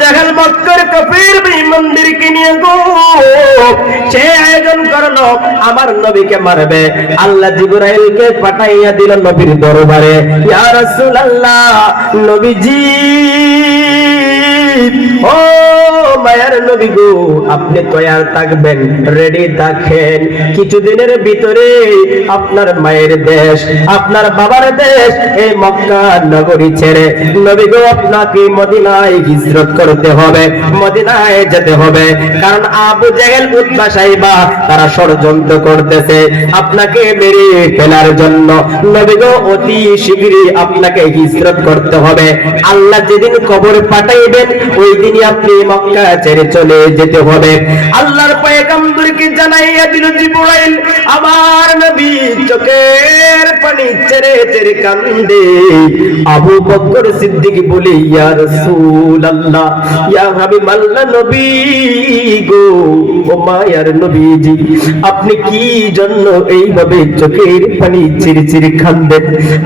জাহেল মক্কার কাফির বেঈমানদেরকে নিয়ে গো সে আয়োজন করলো আমার নবীকে মারবে। আল্লাহ জিবরাইলকে পাঠাইয়া দিল নবীর দরবারে, ইয়া রাসূলুল্লাহ, নবীজি ও মায়ার নবী গো, আপনি তৈয়ার থাকবেন, রেডি থাকেন। কিছুদিনের ভিতরে আপনার মায়ের দেশ, আপনার বাবার দেশ, এই মক্কা নগরী ছেড়ে নবী গো আপনাকে মদিনায় হিজরত করতে হবে, মদিনায় যেতে হবে। কারণ আবু জেহেল উতবা সাইবা তারা ষড়যন্ত্র করতেছে আপনাকে মেরে ফেলার জন্য। নবী গো অতি শীঘ্রই আপনাকে হিজরত করতে হবে। আল্লাহ যেদিন কবর পাঠাইবেন ওই দিনই আপনি মক্কা ছেড়ে চলে যেতে হবে। আল্লাহর পয়গম্বরকে জানাইয়া দিল জিবরাইল, আমার নবী চোখের পানি ছেড়ে ছেড়ে কান্দে। আবু বকর সিদ্দিক বলে, ইয়া রাসূলুল্লাহ, ইয়া হাবিবাল্লাহ, নবী গো, ও মায়ার নবীজি, আপনি কি জন্য এইভাবে চোখের পানি ছেড়ে ছেড়ে কান্দেন?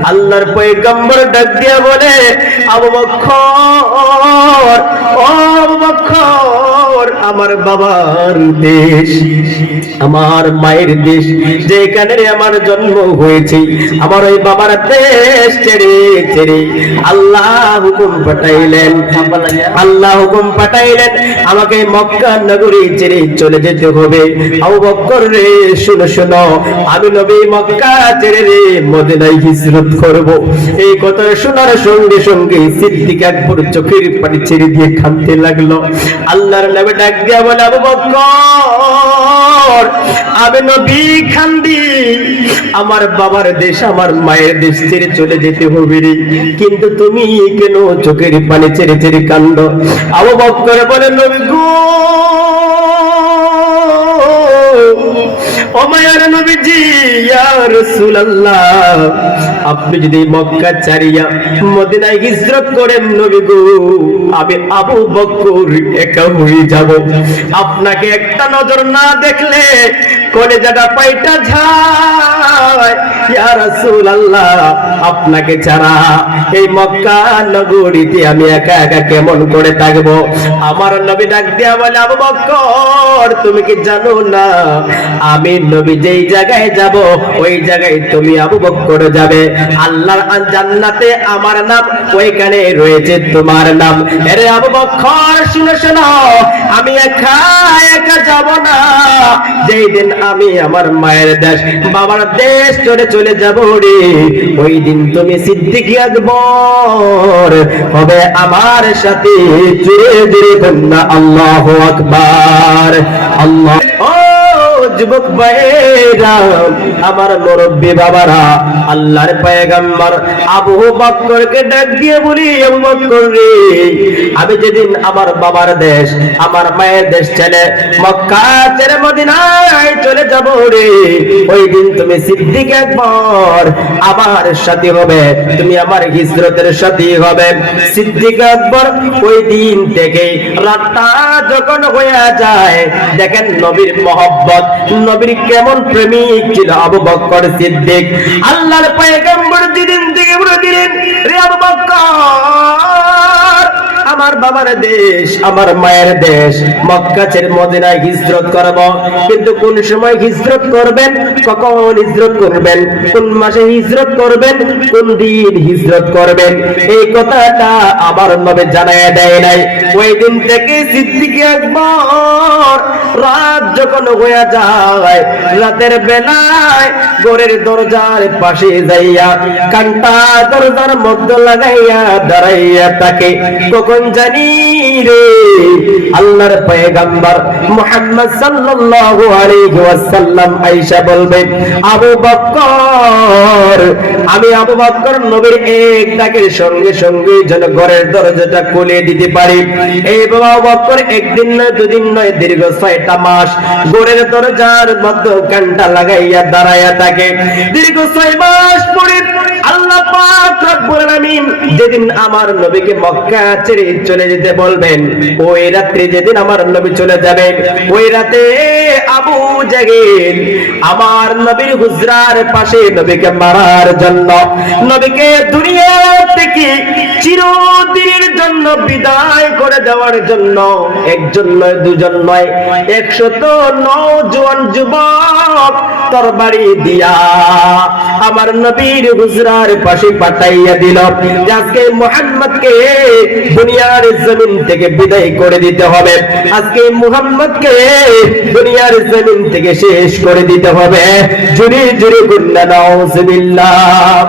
আল্লাহর পয়গম্বর ডাক দিয়া বলে, আবু বকর, ও আবু বকর, আমার বাবার দেশ, আমার মায়ের দেশ, যেখানে আমার জন্ম হয়েছে, আমার ওই বাবার দেশ ছেড়ে ছেড়ে আল্লাহ হুকুম পাঠাইলেন, আল্লাহ হুকুম পাঠাইলেন আমাকে মক্কা নগরী ছেড়ে চলে যেতে হবে। আবু বকর রে, শুনো শুনো, আমি নবী মক্কা ছেড়ে রে মদিনায় হিজরত করব। এই কথা শোনার সঙ্গে সঙ্গে সিদ্দিক আকবর চোখের পানি ছেড়ে দিয়ে কাঁদতে লাগলো। আল্লাহর নবী ডাক দিয়া বলে, আবু বকর, আমি নবী কান্দি, আমার বাবার দেশ, আমার মায়ের দেশ ছেড়ে চলে যেতে হবে রে, কিন্তু তুমি কেন চোখের পানি ছেড়ে ছেড়ে কান্দো? আবু বকর বলে, নবী গো, ও মায়ার নবীজি, ইয়া রাসূলুল্লাহ, আপনি যদি মক্কা ছাড়িয়া মদিনায় হিজরত করেন নবী গো, আমি আবু বকর একা হয়ে যাব। আপনাকে একটা নজর না দেখলে কলেজাটা পাইটা যায়। ইয়া রাসূলুল্লাহ, আপনাকে ছাড়া এই মক্কা নগরীতে আমি একা একা কেমন করে থাকবো? আমার নবী ডাক দিয়া বলে, আবু বকর, তুমি কি জানো না আমি নবী যেই জায়গায় যাব ওই জায়গায় তুমি আবু বকর যাবে। আল্লাহর জান্নাতে আমার নাম, ওইখানে রয়েছে তোমার নাম। আরে আবু বকর, শুনো শুনো, আমি একা একা যাব না। যেই দিন আমি আমার মায়ের দেশ, বাবার দেশ ছেড়ে চলে যাব রে, ওই দিন তুমি সিদ্দিক আকবর হবে আমার সাথে। জোরে জোরে কন্যা আল্লাহু আকবার। আল্লাহ, ও যুবক ভাইরা, আমার মুরব্বি বাবারা, আল্লাহর পয়গম্বর আবু বকরকে ডাক দিয়ে বলি, আবু বকর রে, আমি যেদিন আমার বাবার দেশ, আমার মায়ের দেশ ছেড়ে মক্কা ছেড়ে মদিনায় চলে যাব রে, ওই দিন তুমি সিদ্দিক আকবর আমার সাথী হবে, তুমি আমার হিজরতের সাথী হবে। সিদ্দিক আকবর ওই দিন থেকে রাতটা যখন হয়ে যায়, দেখেন নবীর মহব্বত, নবীর কেমন প্রেমিক ছিল আবু বকর সিদ্দিক। আল্লাহর পয়গম্বর যেদিন থেকে বলে দিলেন, রে আবু বকর, আমার বাবার দেশ, আমার মায়ের দেশ মক্কা ছেড়ে মদিনায় হিজরত করব, কিন্তু কোন সময় হিজরত করবেন, কখন হিজরত করবেন, কোন মাসে হিজরত করবেন, কোন দিন হিজরত করবেন, এই কথাটা আমার নবী জানায় দেয় নাই। ওই দিন থেকে সিদ্দিক আকবর রাত যখন হয়ে যায়, রাতের বেলায় ঘরের দরজার পাশে যাইয়া কান্টা দরজার মধ্যে লাগাইয়া দাঁড়াইয়া থাকে, কখন জানি রে আল্লাহর পয়গম্বর মুহাম্মদ সাল্লাল্লাহু আলাইহি ওয়াসাল্লাম আয়েশা বলবেন, আবু বকর, আমি আবু বকর নবীর এক ডাকের সঙ্গে সঙ্গে যেন ঘরের দরজাটা খুলে দিতে পারি। এই বাবা বকর একদিন নয়, দুদিন নয়, দীর্ঘ 6টা মাস ঘরের দরজার মধ্যে কান্টা লাগাইয়া দাঁড়াইয়া থাকে। দীর্ঘ 6 মাস পরে আল্লাহ পাক রব্বুল আলামিন যেদিন আমার নবীকে মক্কা ছেড়ে চলে যেতে বলবেন। ওই রাত্রে যেদিন আমার নবী চলে যাবেন, ওই রাতে আবু জাহেল আমার নবীর হুজরার পাশে নবীকে মারার জন্য, নবীকে দুনিয়া থেকে চিরদিনের জন্য বিদায় করে দেওয়ার জন্য একজন নয়, দুজন নয়, 109 জওয়ান যুবক তরবারি দিয়া আমার নবীর হুজরার পাশে পাঠাইয়া দিল। আজকে মুহাম্মদকে দুনিয়ার জমিন থেকে বিদায় করে দিতে হবে, আজকে মুহাম্মদকে দুনিয়ার জমিন থেকে শেষ করে দিতে হবে। জুরি জুরি গুন্না নাউজুবিল্লাহ।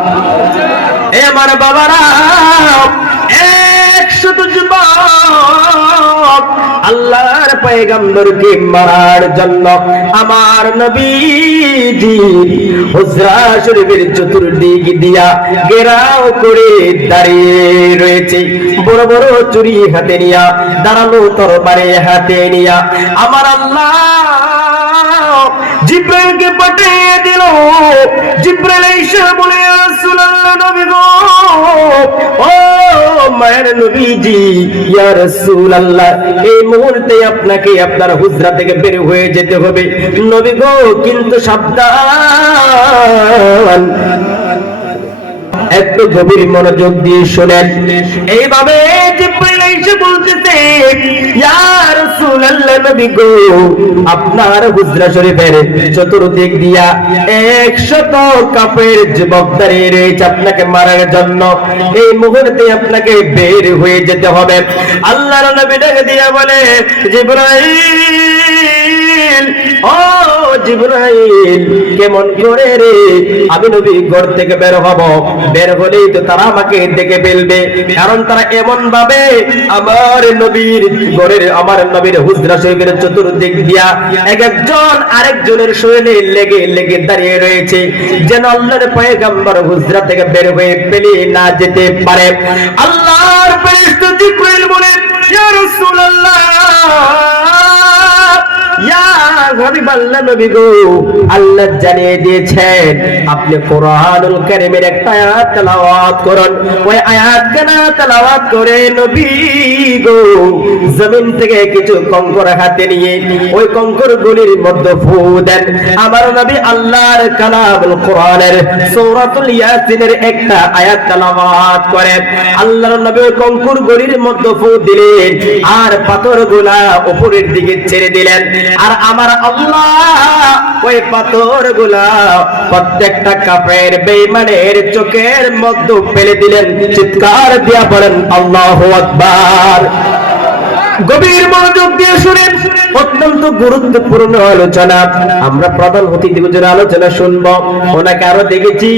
এ আমার বাবারা, 100 যুবক আল্লাহর পয়গম্বরকে মারার জন্য আমার নবীজি হুজরা শরীফের চতুর্দিক দিয়া ঘেরাও করে দাঁড়িয়ে রয়েছে। বড় বড় চুরি হাতে নিয়া, দাঁড়ানো তরবারি হাতে নিয়া আমার আল্লাহ জিব্রাইলকে পাঠিয়ে দিল। জিব্রাইল এসে বলে, ইয়া রাসূলুল্লাহ, নবী গো, ও মায়ের নবীজি, ইয়া রাসূলুল্লাহ, এই মুহূর্তে আপনাকে আপনার হুজরা থেকে বের হয়ে যেতে হবে। নবী গো, কিন্তু সাবধান, একটু গভীর মনোযোগ দিয়ে শুনেন। এইভাবে জিব্রাইল এসে বলতেছে, ইয়া রাসূলুল্লাহ, নবী গো, আপনার হুজরা শরীফের চতুর্দিক দিয়া 100 কাফের যুবক দাঁড়িয়ে রয়েছে আপনাকে মারার জন্য। এই মুহূর্তে আপনাকে বের হয়ে যেতে হবে। আল্লাহর নবী ডাকে দিয়া বলে, জিব্রাইল, ও জিব্রাইল, কেমন করে রে আমি নবী ঘর থেকে বের হব? বের হলেই তো তারা আমাকে দেখে ফেলবে, কারণ তারা এমন ভাবে আমার নবীর ঘরের, আমার নবীর হুজরা শরীফের চতুর্দিক দিয়া একজন আরেকজনের শরীরে লেগে লেগে দাঁড়িয়ে রয়েছে, যেন আল্লাহর পয়গম্বর হুজরা থেকে বের হয়ে পেলে না যেতে পারে। আল্লাহর ফেরেশতা জিব্রাইল বলে, ইয়া রাসূলুল্লাহ, ইয়া হাবিবাল্লাহ, নবী গো, আল্লাহ জানিয়ে দিয়েছেন আপনি কোরআনুল কারীমের একটা আয়াত তেলাওয়াত করুন। ওই আয়াত কেন তেলাওয়াত করে নবী গো জমিন থেকে কিছু কঙ্কর হাতে নিয়ে ওই কঙ্করগুলির মধ্যে ফু দেন। আমার নবী আল্লাহর কালামুল কোরআনের সূরাতুল ইয়াসিনের একটা আয়াত তেলাওয়াত করেন। আল্লাহর নবী ওই কঙ্করগুলির মধ্যে ফু দিলেন আর পাথরগুলা উপরের দিকে ছেড়ে দিলেন। আর আমার আল্লাহ ওই পাথরগুলা প্রত্যেকটা কাফের বেঈমানের চোখের মধ্যে ফেলে দিলেন। চিৎকার দিয়া বলেন আল্লাহু আকবার। গভীর মনোযোগ দিয়ে শুনেন, অত্যন্ত গুরুত্বপূর্ণ আলোচনা। আমরা প্রধান অতিথি হুজুর আলোচনা শুনবো, ওনাকে আরো দেখেছি,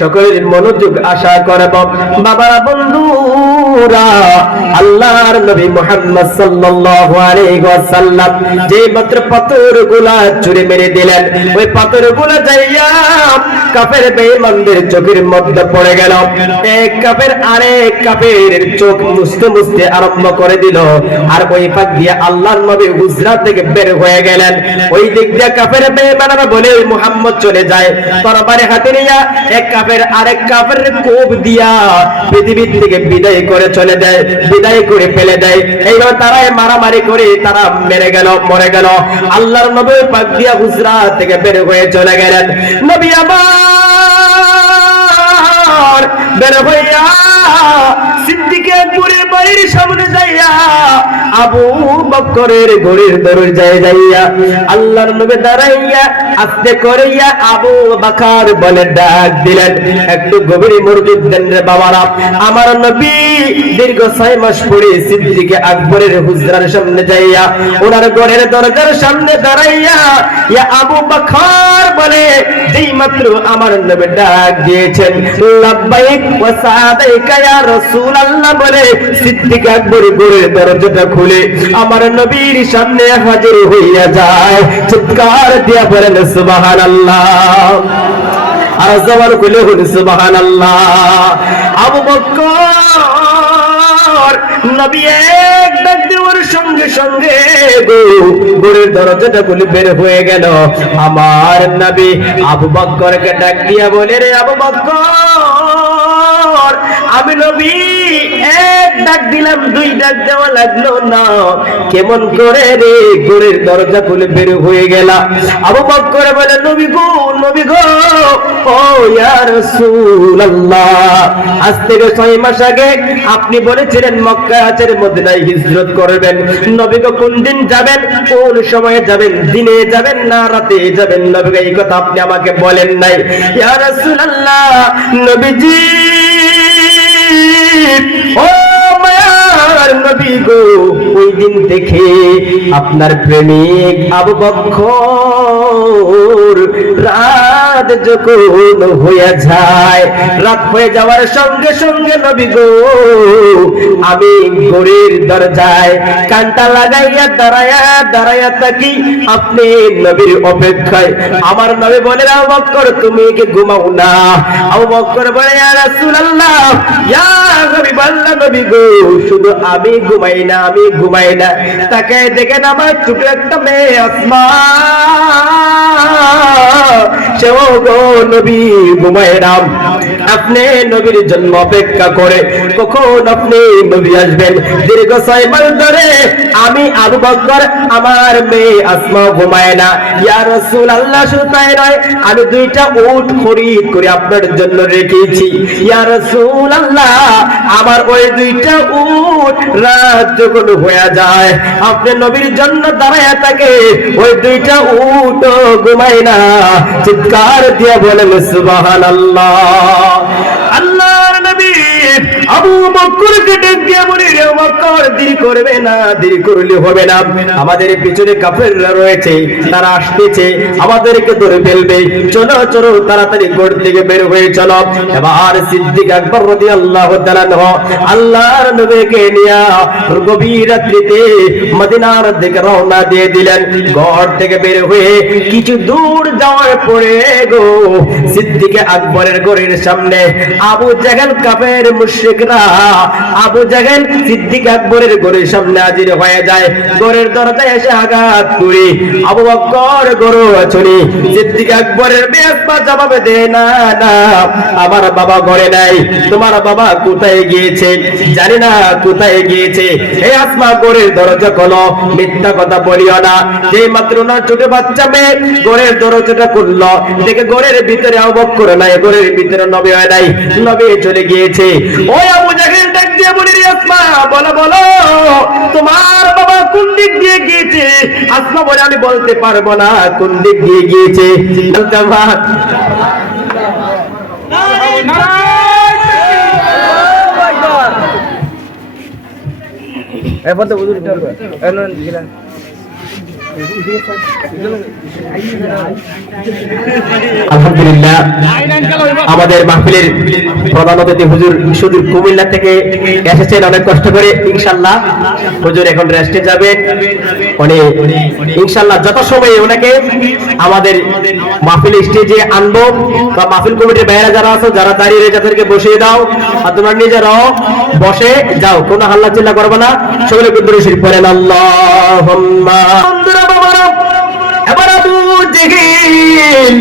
সকলের মনোযোগ আশা করব। বাবারা, বন্ধুরা, আল্লাহর নবী মুহাম্মদ সাল্লাল্লাহু আলাইহি ওয়াসাল্লাম যে মাত্র পাথরগুলা ছুঁড়ে মেরে দিলেন, ওই পাথরগুলা যাইয়া কাফের বেঈমানদের চোখের মধ্যে পড়ে গেল। এক কাফের আরেক কাফের চোখ মুছতে মুছতে আরম্ভ করে দিল। আর ওই পাক দিয়ে আল্লাহর নবী হুজরা থেকে বের হয়ে গেলেন। ওই দিক দিয়ে কাফের বেঈমানরা বলে, মুহাম্মদ চলে যায়, তরবারি হাতে নিয়ে এক কাফের আরেক কাফের কোপ দিয়া পৃথিবীর থেকে বিদায় করে চলে যায়, বিদায় করে ফেলে দেয়। এইভাবে তারা মারামারি করে তারা মেরে গেল, মরে গেল। আল্লাহর নবী পাক দিয়া হুজরা থেকে বের হয়ে চলে গেলেন। নবী আবার বের হইয়া সিদ্দিক আকবরের বাড়ির সামনে যাইয়া আবু বকরের ঘরের দরজায় যাইয়া আল্লাহর নবী দাঁড়াইয়া আস্তে করিয়া আবু বকর বলে ডাক দিলেন। একটু গভীর মনোযোগ দেন রে বাবারা। আমার নবী দীর্ঘ 6 মাস পরে সিদ্দিক আকবরের হুজরার সামনে যাইয়া ওনার ঘরের দরজার সামনে দাঁড়াইয়া ইয়া আবু বকর বলে, যেই মাত্র আমার নবী ডাক দিয়েছেন লাব্বাইক ওয়া সাদাইকা ইয়া রাসূলুল্লাহ বলে সিদ্দিক আকবর ঘরের দরজাটা খুলে আমার নবীর সামনে হাজির হইয়া যায়। চিৎকার দিয়া বলেন সুবহানাল্লাহ। আর জবান খুলে বলেন সুবহানাল্লাহ। আবু বকর নবী এক ডাক দেওয়ার সঙ্গে সঙ্গে ঘরের দরজাটা খুলে বের হয়ে গেল। আমার নবী আবু বকরকে ডাক দিয়া বলে, রে আবু বকর, আমি নবী এক ডাক দিলাম, দুই ডাক দেওয়া লাগলো না, কেমন করে রে ঘরের দরজা খুলে বের হয়ে গেল। আবু বকর বলে, নবী গো, নবী গো, ও ইয়া রাসূলুল্লাহ, আজ থেকে 6 মাস আগে আপনি বলেছিলেন মক্কা ছেড়ে মদিনায় হিজরত করবেন। নবী গো, কোন দিন যাবেন, কোন সময়ে যাবেন, দিনে যাবেন না রাতে যাবেন? নবী গো, এই কথা আপনি আমাকে বলেন নাই। ইয়া রাসূলুল্লাহ, নবীজি, ও মায়ার নবী গো, ওই দিন থেকে আপনার প্রেমিক আবু বকর রাত যখন হয়ে যায়, রাত হয়ে যাওয়ার সঙ্গে সঙ্গে নবী গো, আমি ঘরের দরজায় কানটা লাগাইয়া দাঁড়ায়া দাঁড়ায়া থাকি আপনি নবীর অপেক্ষায়। আমার নবী বলে, আবু বকর তুমি কি ঘুমাও না? আবু বকর বলে, ইয়া রাসূলুল্লাহ, ইয়া হাবিবাল্লাহ, নবী গো, শুধু আমি ঘুমাই না, আমি ঘুমাই না, তাকে দেখেন আমার ছোট একটা মেয়ে আসমা, সেও গো নবী ঘুমায় না। আপনি নবীর জন্য অপেক্ষা করে কখন আপনি নবী আসবেন। দীর্ঘ 6 মাস ধরে আমি আবু বকর, আমার মেয়ে আসমা ঘুমায় না। ইয়া রাসূলুল্লাহ, শুধু তাই নয়, আমি 2টা উট খরিদ করে আপনার জন্য রেখেছি। ইয়া রাসূলুল্লাহ, আমার ওই 2টা উট রাত যখন হয়ে যায়, আপনি নবীর জন্য দাঁড়ায় থাকে, ওই 2টা উট ঘুমায় না। চিৎকার দিয়ে বলেন সুবহানাল্লাহ। আল্লাহর নবী আবু বকরকে ডেকে দিয়ে বলে, রে বকর, দেরি করবে না, দেরি করলে হবে না, আমাদের পিছনে কাফেররা রয়েছে, তারা আসতেছে, আমাদেরকে ধরে ফেলবে, চলো চলো তাড়াতাড়ি ঘর থেকে বের হয়ে চলো। এবার সিদ্দিক আকবর রাদিয়াল্লাহু তাআলা আল্লাহর নবীকে নিয়ে গভীর রাত্রিতে মদিনার দিকে রওনা দিয়ে দিলেন। ঘর থেকে বের হয়ে কিছু দূর যাওয়ার পরে গো, সিদ্দিক আকবরের ঘরের সামনে আবু জাহেল কাফের মুশরিকরা, আবু জাহেল সিদ্দিক আকবরের ঘরের সামনে হাজির হয়ে যায়। ঘরের দরজায় এসে আঘাত করে, আবু বকর গরু চলি। সিদ্দিক আকবরের বেয়াসপা জবাব দেয়, না না, আমার বাবা ঘরে নাই, তোমার বাবা কোথায় গিয়েছে? জানি না কোথায় গিয়েছে। এই আসমা ঘরের দরজা খোলো, মিথ্যা কথা বলিও না। যে মাত্র না ছোট বাচ্চা মেয়ে ঘরের দরজাটা খুললো, দেখে ঘরের ভিতরে আবু বকর নাই, ঘরের ভিতরে নবী হয় নাই, নবী চলে গিয়েছে। ওই আবু জাহেল ডাক দিয়ে বলি, আসমা বলো বলো, তোমার বাবা কোন দিক দিয়ে গিয়েছে? আসমা বলে, আমি বলতে পারবো না কোন দিক দিয়ে গিয়েছে। আলহামদুলিল্লাহ, আমাদের মাহফিলের প্রধান অতিথি হুজুর সুদূর কুমিল্লা থেকে এসেছেন অনেক কষ্ট করে। ইনশাআল্লাহ হুজুর এখন রেস্টে যাবেন। ইনশাআল্লাহ যত সময় ওনাকে আমাদের মাহফিল স্টেজে আনবো, বা মাহফিল কমিটির বাইরে যারা আছো, যারা দাঁড়িয়ে রয়েছে তাদেরকে বসিয়ে দাও, আর তোমরা নিজেরাও বসে যাও, কোনো হাল্লা চিল্লা করবে না। সকলে দুরূদ শরীফ পড়েন। আল্লাহুম্মা। এবার আবু জাহেল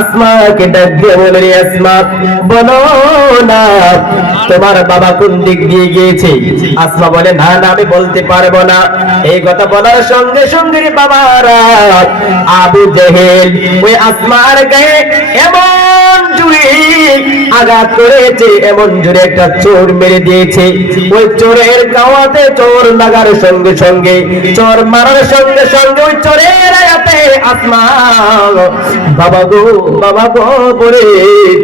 আসমাকে ডাক দিয়ে বলে, আসমা বলো না, তোমার বাবা কোন দিক দিয়ে গিয়েছে? আসমা বলে, না না, আমি বলতে পারবো না। এই কথা বলার সঙ্গে সঙ্গে বাবারা আবু জাহেল ওই আসমার গায়ে এমন জুড়ে আঘাত করেছে, এমন জোরে একটা চোর মেরে দিয়েছে। ওই চোরের গাওয়াতে চোর লাগার সঙ্গে সঙ্গে, চোর মারার সঙ্গে সঙ্গে ওই চোরের আয়াতে আসমা বাবা গো, বাবা গো বলে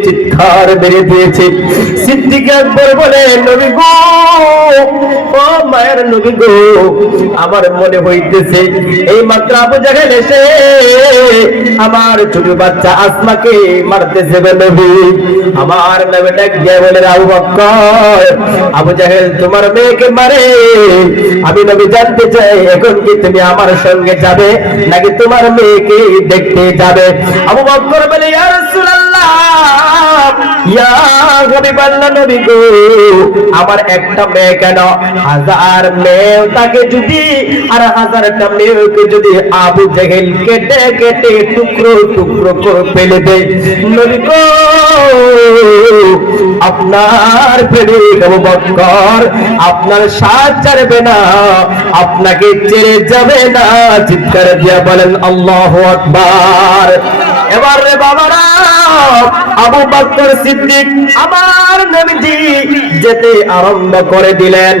চিৎকার মেরে দিয়েছে। সিদ্দিক আকবর বলে, নবী গো, ও মায়ের নবী গো, আমার মনে হইতেছে এই মাত্র আবু জাহেল এসে আমার ছোট বাচ্চা আসমাকে মারতেছে। নবী, আমার নবী ডাক দিয়ে বলে, আবু বকর, আবু জাহেল তোমার মেয়েকে মারে, আমি নবী জানতে চাই এখন কি তুমি আমার সঙ্গে যাবে নাকি তোমার মেয়েকে দেখতে যাবে? আবু বকর বলে, ইয়া রাসূলুল্লাহ, ইয়া হাবিবাল্লাহ, নবী গো, আমার একটা মেয়ে কেন, 1000 মেয়ে তাকে যদি, আর 1000টা মেয়েকে যদি আবু জাহেল কেটে কেটে টুকরো টুকরো করে ফেলে দেয়, নবী গো আপনার প্রেমিক আবু বকর আপনার সাথ ছাড়বে না, আপনাকে ছেড়ে যাবে না। চিৎকার দিয়ে বলেন আল্লাহু আকবার। এবার রে বাবারা, আবু বকর সিদ্দিক আমার নবীজি যেতে আরম্ভ করে দিলেন।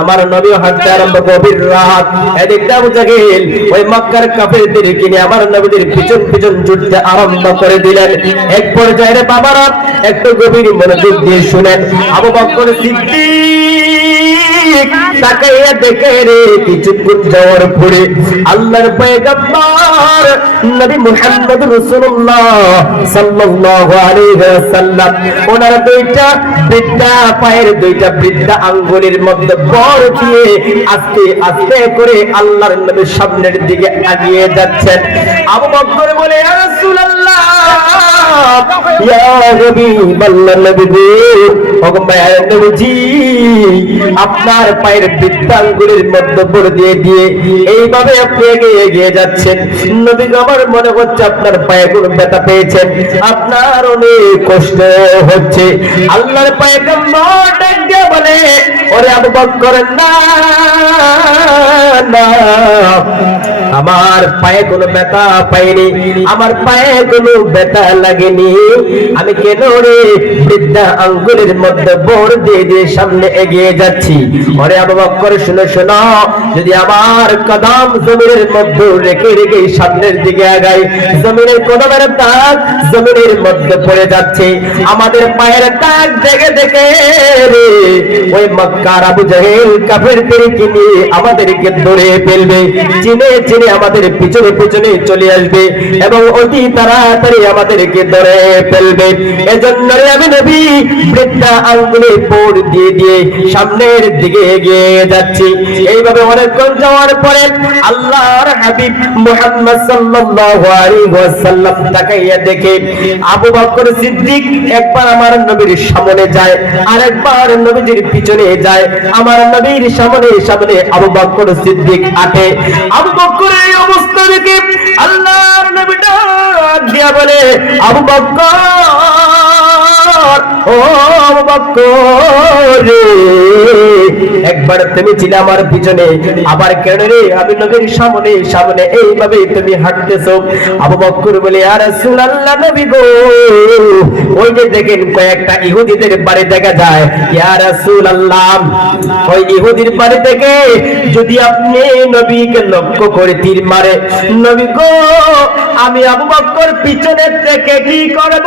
আমার নবী হাঁটতে আরম্ভ, গভীর রাত, এদিকটা আবু জাহেল ওই মক্কার কাফেরদেরকে নিয়ে আমার নবীদের পিছন পিছন ছুটতে আরম্ভ করে দিলেন। এক পর্যায়ে রে বাবারা, একটু গভীর মনোযোগ দিয়ে শুনেন। আবু বকর সিদ্দিক তাকাইয়া দেখে রে কিছুক্ষণ যাওয়ার পরে আল্লাহর পয়গম্বর নবী মুহাম্মদ রাসূলুল্লাহ সাল্লাল্লাহু আলাইহি ওয়াসাল্লাম ওনার দুইটা বৃদ্ধা পায়ের দুইটা বৃদ্ধা আঙ্গুলের মধ্যে বর দিয়ে আস্তে আস্তে করে আল্লাহর নবীর সামনের দিকে এগিয়ে যাচ্ছেন। আবু বকর বলে, ইয়া রাসূলুল্লাহ, ইয়া হাবিবাল্লাহ, নবী গো, ওগো মায়ের নবীজি, আপনার পায়ের বৃদ্ধা আঙ্গুলের মধ্যে বর দিয়ে দিয়ে এইভাবে আপনি এগিয়ে যাচ্ছেন। নবী গো, আমার মনে হচ্ছে আপনার পায়ে কোনো ব্যথা পেয়েছেন, আপনার অনেক কষ্ট হচ্ছে। আল্লাহর পয়গম্বর ডাক দিয়ে বলে, ওরে আবু বকর, না না, আমার পায়ে কোনো ব্যথা পাইনি, আমার পায়ে কোনো ব্যথা লাগেনি। আমি কেন রে বৃদ্ধা আঙ্গুলের মধ্যে বর দিয়ে দিয়ে সামনে এগিয়ে যাচ্ছি? ওরে আবু বকর, শুনো শোনো, যদি আমার কদম জমিনের মধ্যে রেখে রেখে সামনের দিকে আগাই, জমিনের কদমের দাগ জমিনের মধ্যে পড়ে যাচ্ছে, আমাদের পায়ের দাগ দেখে দেখে রে ওই মক্কার আবু জাহেল কাফেরদেরকে নিয়ে আমাদেরকে ধরে ফেলবে, চিনে চিনে আমাদের পিছনে পিছনে চলে আসবে এবং অতি তাড়াতাড়ি আমাদেরকে ধরে ফেলবে। এজন্য আমি নবী বৃদ্ধা আঙ্গুলে পর দিয়ে দিয়ে সামনের দিকে এগিয়ে যাচ্ছি। এইভাবে অনেকক্ষণ যাওয়ার পরে আল্লাহর হাবিব মুহাম্মদ সাল্লাল্লাহু আলাইহি ওয়াসাল্লাম তাকাইয়া দেখে আবু বকর সিদ্দিক একবার আমার নবীর সামনে যায়, আরেকবার নবীজির পিছনে যায়। আমার নবীর সামনে সামনে আবু বকর সিদ্দিক আটে। আবু বকরের এই অবস্থা দেখে আল্লাহর নবী ডাক দিয়া বলে, আবু বকর, ও আবু বকর রে, একবার তুমি ছিলে আমার পিছনে, আবার কেন রে আমি নবীর সামনে সামনে এইভাবে তুমি হাঁটতেছো? আবু বকর বলে, ইয়া রাসূলুল্লাহ, নবী গো, ওই যে দেখেন কয়েকটা ইহুদিদের বাড়ি দেখা যায়, ইয়া রাসূলুল্লাহ, ওই ইহুদির বাড়ি থেকে যদি আপনি নবীকে লক্ষ্য করে তীর মারে, নবী গো, আমি আবু বকর পিছনের থেকে কি করব?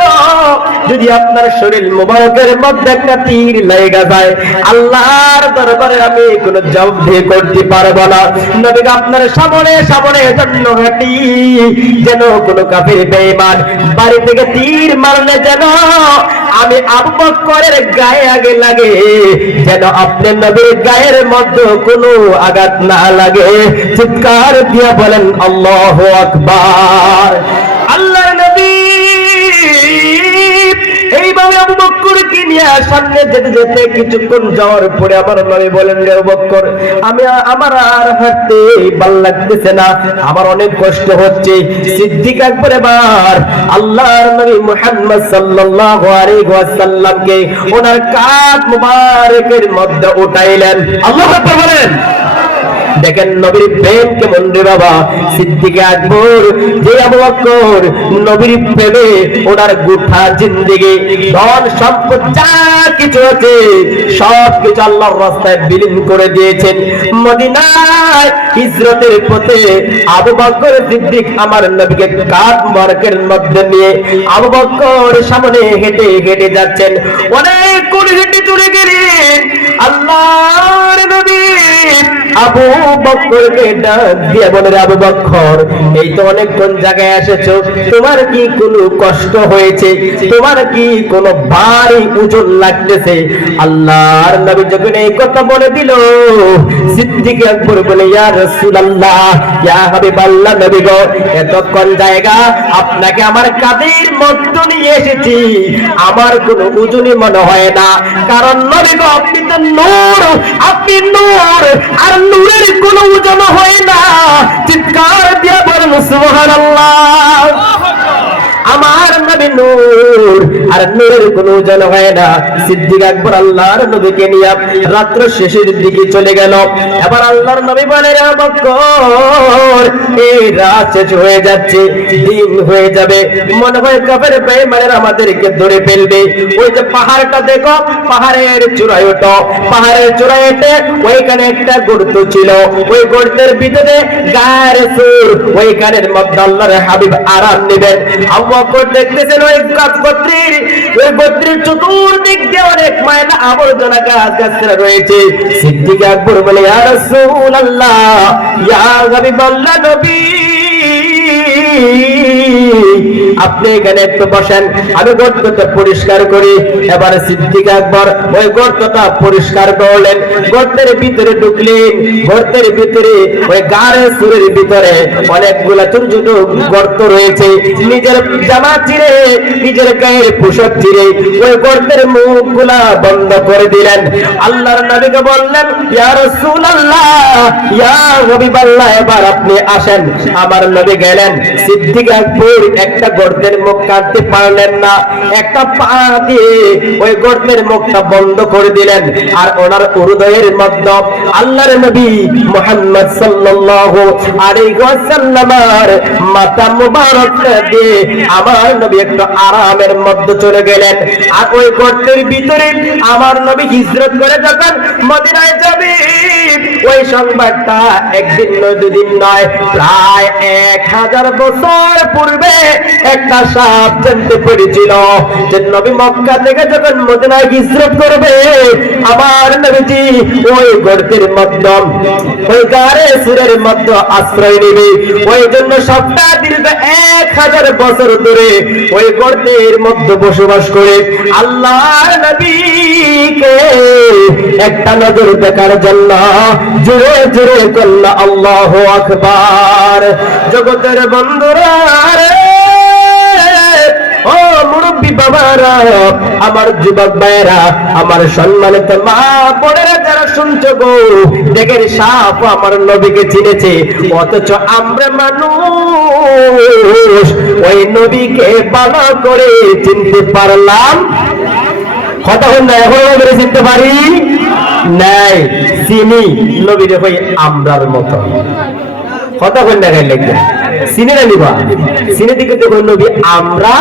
যদি আপনার শরীর মুবারকের মধ্যে একটা তীর লেগে যায়, আল্লাহর দরবারে আমি কোনো জবাব দিয়ে করতে পারবো না। নবী আপনার সামনে সামনে জন্য হাঁটি, যেন কোনো কাফির বেঈমান বাড়ি থেকে তীর মারলে যেন আমি আবু বকরের গায়ে আগে লাগে, যেন আপনি নবীর গায়ের মধ্যে কোনো আঘাত না লাগে। চিৎকার দিয়ে বলেন আল্লাহু আকবার। আল্লাহর নবী এইভাবে আবু বকরকে নিয়ে সামনে যেতে যেতে কিছুক্ষণ যাওয়ার পরে আমার নবী বলেন, রে আবু বকর, আমার আর হাঁটতে ভালো লাগতেছে না, আমার অনেক কষ্ট হচ্ছে। সিদ্দিক আকবর এবার আল্লাহর নবী মুহাম্মদ সাল্লাল্লাহু আলাইহি ওয়াসাল্লামকে ওনার কাঁধ মুবারকের মধ্যে উঠাইলেন। আল্লাহু আকবার বলেন। দেখেন নবীর প্রেম কেমন রে বাবা। সিদ্দিক আকবর যে আবু বকর নবীর প্রেমে ওনার গোটা জিন্দেগি ধন সম্পদ যা কিছু আছে সব কিছু আল্লাহর রাস্তায় বিলীন করে দিয়েছেন। মদিনায় হিজরতের পথে আবু বকর সিদ্দিক আমার নবীকে কাঁধ মুবারকের মধ্যে নিয়ে আবু বকর সামনে হেঁটে হেঁটে যাচ্ছেন। অনেক কোন হেঁটে চলে গেলেন আল্লাহর নবী আবু বকরকে ডাক দিয়ে বলে, আবু বকর, এই তো অনেকক্ষণ জায়গায় এসেছো, তোমার কি কোনো কষ্ট হয়েছে? তোমার কি কোনো ভারী ওজন লাগতেছে? আল্লাহর নবী যখন এই কথা বলে দিল, সিদ্দিক আকবর বলে, ইয়া রাসূলুল্লাহ, ইয়া হাবিবাল্লাহ, নবী গো, এতক্ষণ জায়গা আপনাকে আমার কাঁধের মধ্যে নিয়ে এসেছি, আমার কোনো ওজনই মনে হয় না, কারণ নবী গো, আপনি তো নূর, আপনি নূর, আর নূরের কোনো ওজন হয় না। চিৎকার দিয়ে বলেন সুবহানাল্লাহ। আমার নবী নূর, আর নূরের কোনো ওজন হয় না। সিদ্দিক আকবর আল্লাহর নবীকে নিয়ে রাত্র শেষের দিকে চলে গেল। এবার আল্লাহর নবী বলেন, আবু বকর, এই রাত শেষ হয়ে যাচ্ছে, দিন হয়ে যাবে, মনে হয় কাফের বেঈমানেরা আমাদেরকে ধরে ফেলবে। ওই যে পাহাড়টা দেখো, পাহাড়ের চূড়ায় ওঠো। পাহাড়ের চূড়ায় উঠে ওইখানে একটা গর্ত ছিল, ওই গর্তের ভিতরে গায়ের সুর, ওইখানের মধ্যে আল্লাহর হাবিব আরাম নেবেন। আবু বকর দেখতেছেন ওই গর্তের চতুর্দিক দিয়ে অনেক ময়লা আবর্জনা গাছ-গাছরা রয়েছে। সিদ্দিক আকবর বলে, ইয়া রাসূলুল্লাহ, ইয়া হাবিবাল্লাহ, নবী, আপনি এখানে একটু বসেন, আমি গর্তটা পরিষ্কার করি। এবার সিদ্দিক আকবর ওই গর্তটা পরিষ্কার করলেন, গর্তের ভিতরে ঢুকলেন। গর্তের ভিতরে ওই গাড়ের সুরের ভিতরে অনেকগুলা ছোট ছোট গর্ত রয়েছে। নিজের জামা চিরে, নিজের গায়ের পোশাক চিরে ওই গর্তের মুখগুলা বন্ধ করে দিলেন। আল্লাহর নবীকে বললেন, ইয়া রাসূলুল্লাহ, ইয়া হাবিবাল্লাহ, এবার আপনি আসেন। আমার নবী গেলেন। সিদ্দিক আকবর একটা গর্তের মুখ কাটতে পারলেন না, একটা পা দিয়ে ওই গর্তের মুখটা বন্ধ করে দিলেন। আর ওনার হৃদয়ের মধ্যে আল্লাহর নবী মুহাম্মদ সাল্লাল্লাহু আলাইহি ওয়াসাল্লামের মাথা মুবারক দিয়ে আমার নবী একটু আরামের মধ্যে চলে গেলেন। আর ওই গর্তের ভিতরে আমার নবী হিজরত করে যখন মদিনায় যাবে, ওই সংবাদটা একদিন নয়, দুদিন নয়, প্রায় 1000 বছর পূর্বে একটা সাপ জানতে পেরেছিল যে নবী মক্কা থেকে যখন মদিনায় হিজরত করবে, আমার নবীজি ওই গর্তের মধ্যে, ওই গাড়ে সুরের মধ্যে আশ্রয় নেবে। ওই জন্য সপ্তাহ দীর্ঘ 1000 বছর ধরে ওই গর্তের মধ্যে বসবাস করে আল্লাহর নবীকে একটা নজর দেখার জন্য জোরে জোরে করল আল্লাহু আকবার। জগতের বন্ধুরা, ও মুরব্বী বাবারা, আমার যুবক ভাইয়েরা, আমার সম্মানিত মা বোনেরা যারা শুনছো গো, দেখেন সাপ আমার নবীকে চিনেছে, অথচ আমরা মানুষ ওই নবীকে ভালো করে চিনতে পারলাম? কথা হল না, এখন নবীকে চিনতে পারি নাই, চিনি নবীরে হই আমরার মতো। কথা হল না, লিখবে চিনে না নিবা, চিনে দিকে দেখো নবী আমরা।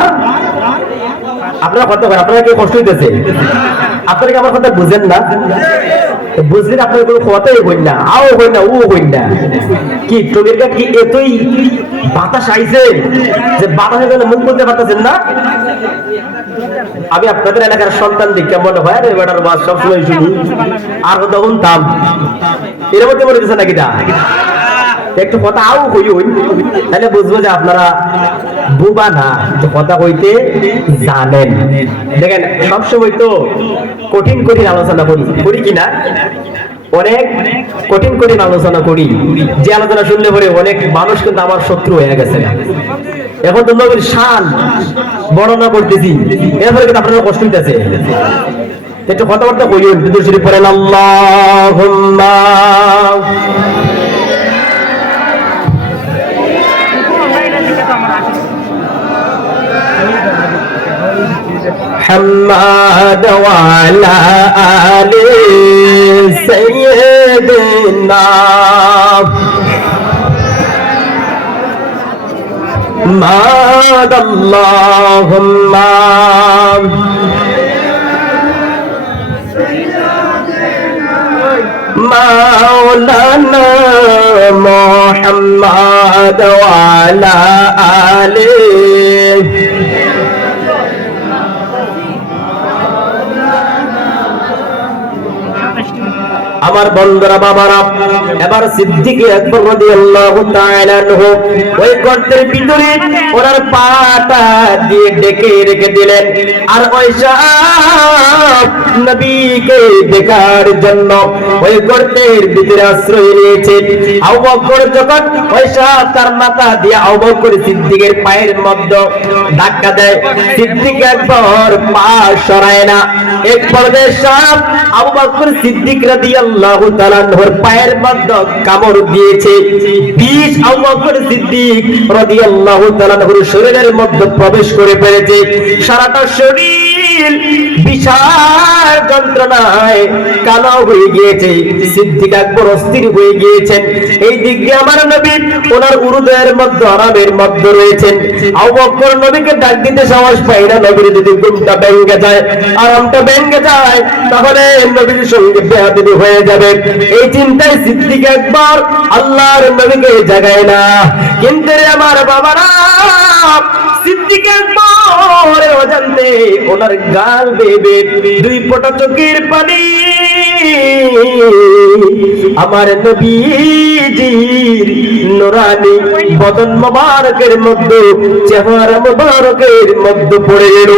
আপনারা কথা বলেন, আপনারা কি কষ্ট হইতেছে? আপনারা কি আমার কথা বুঝেন না? বুঝলেন আপনার কোনো কথাই হইন না, আও হইন না, ও হইন না। কি টমের কি এতই বাতাস আইছে যে বাতাসের জন্য মুখ বলতে পারতেছেন না? আমি আপনাদের এলাকার সন্তান দিকে মনে হয় রে বেটার বাস সবসময় শুনি, আর তখন দাম এর মধ্যে মনে হচ্ছে নাকি? একটু কথা আও হই হই, তাহলে বুঝবো যে আপনারা বুবা না, যে কথা কইতে জানেন। দেখেন সবসময় তো কঠিন কঠিন আলোচনা করি কিনা, অনেক কঠিন কঠিন আলোচনা করি, যে আলোচনা শুনলে পরে অনেক মানুষ কিন্তু আমার শত্রু হয়ে গেছে। এখন তো নবীর শান বর্ণনা করতেছি, এরপরে কিন্তু আপনারা কষ্ট হইতেছে। একটু কথাবার্তা কইুন, দুরূদ শরীফ পড়েন, আল্লাহুম্মা محمد وعلى آل سيدنا ماد اللهم مولانا محمد وعلى آله আমার বন্ধুরা বাবারা, এবার সিদ্দিক আকবর রাদিয়াল্লাহু তাআলা আনহু ওই গর্তের ভিতরে ওনার পাটা দিয়ে ডেকে রেখে দিলেন। আর ওই সাপ নবীকে দেখার জন্য ওই গর্তের ভিতরে আশ্রয় নিয়েছে। আবু বকর যখন ওই সাপ তার মাথা দিয়ে আবু বকর সিদ্দিকের পায়ের মধ্যে ধাক্কা দেয়, সিদ্দিক আকবর পা সরায় না। এক পর্যায়ে সাপ আবু বকর সিদ্দিক রাদিয়াল্লাহু রাদিয়াল্লাহু তাআলা আনহুর পায়ের মধ্যে কামড় দিয়েছে। বিষ আবু বকর সিদ্দিক রাদিয়াল্লাহু তাআলা আনহুর শরীরের মধ্যে প্রবেশ করে ফেলেছে। সারাটা শরীর বিশাল যন্ত্রণায় কালো হয়ে গিয়েছে। সিদ্দিক আকবর অস্থির হয়ে গিয়েছেন। এই দিক দিয়ে আমার নবী ওনার উরুদের মধ্যে আরামের মধ্যে রয়েছেন। আবু বকর নবীকে ডাক দিতে সাহস পায় না। নবীর যদি ঘুমটা ভেঙে যায়, আরামটা ভেঙে যায়, তাহলে নবীর সঙ্গে বেয়াদবি হয়ে যাবে। এই চিন্তায় সিদ্দিক আকবর আল্লাহর নবীকে জাগায় না। কিন্তু আমার বাবারা, সিদ্দিক আকবর অজান্তে ওনার গাল বেয়ে দুই ফোঁটা চোখের পানি আমার নবীজির নুরানি বদন মোবারকের মধ্যে, চেহারা মোবারকের মধ্যে পড়ে গেল।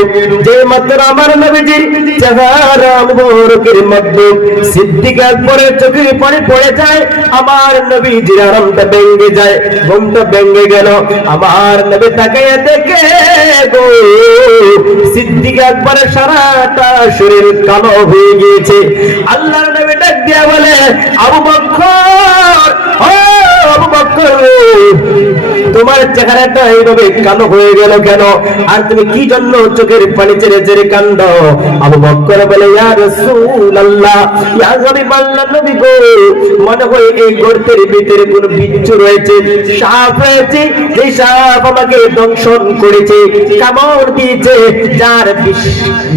যে মাত্র আমার নবীজির চেহারা মোবারকের মধ্যে সিদ্দিক আকবরের চোখের পানি পড়ে যায়, আমার নবীজির আরামটা ভেঙে যায়, ঘুমটা ভেঙে গেল। আমার নবী তাকাইয়া দেখে গো, সিদ্দিক আকবরের সারাটা শরীর কালো হয়ে গিয়েছে। আল্লাহর নবী ডাক দিয়া বলে, আবু বকর, ও আবু বকর, তোমার চেহারাটা এইভাবে কালো হয়ে গেল কেন? আর তুমি কি জন্য চোখের পানি ছেড়ে ছেড়ে কান্দো? আবু বকর বলে, ইয়া রাসূলুল্লাহ, ইয়া হাবিবাল্লাহ, নবী গো, মনে হয় এই গর্তের ভিতরে কোন বিচ্ছু রয়েছে, সাপ রয়েছে, যে সাপ আমাকে দংশন করেছে, কামড় দিয়েছে,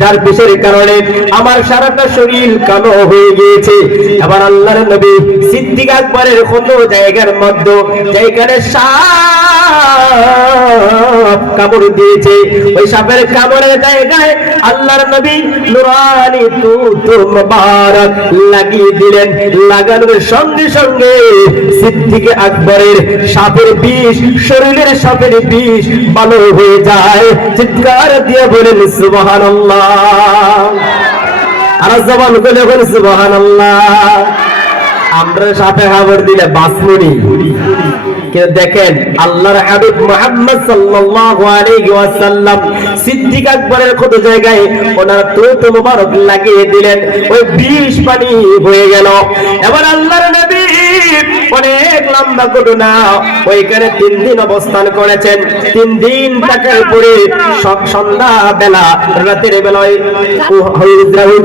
যার বিষের কারণে আমার সারাটা শরীর কালো হয়ে গিয়েছে। আবার আল্লাহর নবী সিদ্দিক আকবরের কোন জায়গার মধ্যে যেখানে সাপ কামড় দিয়েছে, ওই সাপের কামড়ের জায়গায় আল্লাহর নবী নুরানি তুত মুবারক লাগিয়ে দিলেন। লাগানোর সঙ্গে সঙ্গে সিদ্দিক আকবরের সাপের বিষ, শরীরের সাপের বিষ ভালো হয়ে যায়। চিৎকার দিয়ে বলেন সুবহানাল্লাহ। আর জবান খুলে বলেন সুবহানাল্লাহ। আমরা সাপে কামড় দিলে বাঁচবনি, কিন্তু দেখেন আল্লাহর হাবিব মুহাম্মদ সাল্লাল্লাহু আলাইহি ওয়াসাল্লাম সিদ্দিক আকবরের কত জায়গায় ওনার তুত মুবারক লাগিয়ে দিলেন, ওই বিষ পানি হয়ে গেল। এবার আল্লাহর নবী অনেক লম্বা ঘটনা, ওইখানে 3 দিন অবস্থান করেছেন। 3 দিন থাকার পরে সন্ধ্যা বেলা, রাতের বেলায়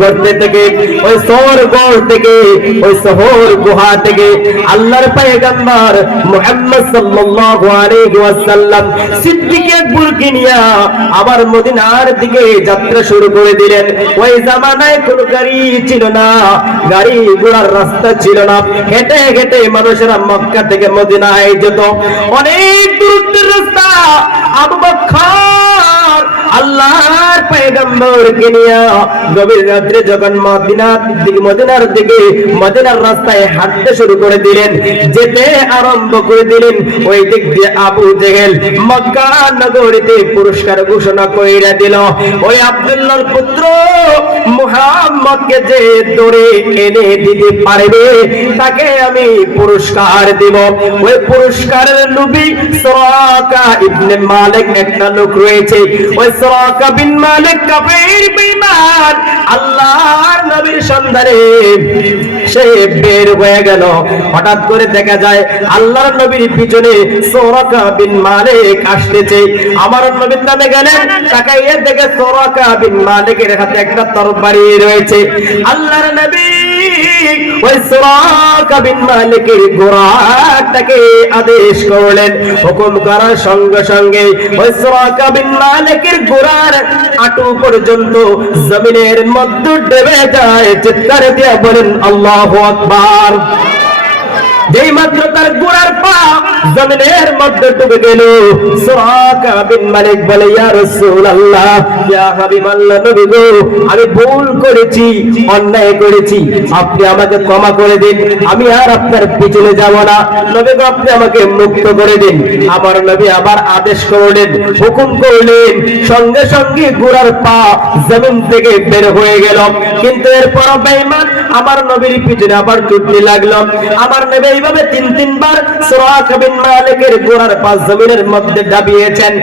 ঘরতে থেকে, ওই শহর গড় থেকে, ওই শহর গুহা থেকে আল্লাহর পয়গম্বর মুহাম্মদ সাল্লাল্লাহু আলাইহি ওয়াসাল্লাম সিদ্দিক আকবরকে নিয়ে আবার মদিনার দিকে যাত্রা শুরু করে দিলেন। ওই জামানায় কোনো গাড়ি ছিল না, গাড়ি ঘোড়ার রাস্তা ছিল না, হেঁটে হেঁটে মানুষেরা মক্কা থেকে মদিনায় যেত, অনেক দূরত্বের রাস্তা। আবু বকর আল্লাহর পয়গম্বরকে নিয়ে গভীর রাত্রে যখন মদিনার দিকে, মদিনার রাস্তায় হাঁটতে শুরু করে দিলেন, যেতে আরম্ভ করে দিলেন, ওই দিক দিয়ে আবু জেহেল মক্কা নগরীতে পুরস্কার ঘোষণা কইরা দিল, ওই আব্দুল্লাহর পুত্র মুহাম্মদকে যে ধরে এনে দিতে পারবে তাকে আমি পুরস্কার দেব। ওই পুরস্কারের নবী সুরাকা ইবনে মালিক একটা লোক রয়েছে, ওই সুরাকা বিন মালিক কাফির বেঈমান আল্লাহর নবীর সন্ধানে সে বের হয়ে গেল। হঠাৎ করে দেখা যায় আল্লাহর নবীর পিছনে সুরাকা বিন মালিক আসতেছে। আমার নবীর নামে গেলেন, তাকাইয়ে দেখে সুরাকা বিন মালিকের হাতে একটা তরবারি রয়েছে। আল্লাহর নবী ওই সুরাকা বিন মালিকের ঘোড়াটাকে আদেশ করলেন, হুকুম করার সঙ্গে সঙ্গে ওই সুরাকা বিন মালিকের ঘোড়ার হাঁটু পর্যন্ত জমিনের মধ্যে ডুবে যায়। চিৎকার দিয়ে বলেন আল্লাহু আকবার। যেই মাত্র তার ঘোড়ার পা জমিনের মধ্যে ডুবে গেল, সুরাকা বিন মালিক বলে, ইয়া রাসূলুল্লাহ, ইয়া হাবিবাল্লাহ, নবী গো, আমি ভুল করেছি, অন্যায় করেছি, আপনি আমাকে ক্ষমা করে দিন, আমি আর আপনার পিছনে যাব না, নবী গো, আপনি আমাকে মুক্ত করে দিন। আমার নবী আবার আদেশ করলেন, হুকুম করলেন, সঙ্গে সঙ্গে ঘোড়ার পা জমিন থেকে বের হয়ে গেল। কিন্তু এরপর বেঈমান আমার নবীর পিছনে আবার ছুটতে লাগলো। আমার নবী এইভাবে 3 বার সুরাকা বিন বিন মালিকের গোড়ার পাশ জমিনের মধ্যে ডাবিয়েছেন।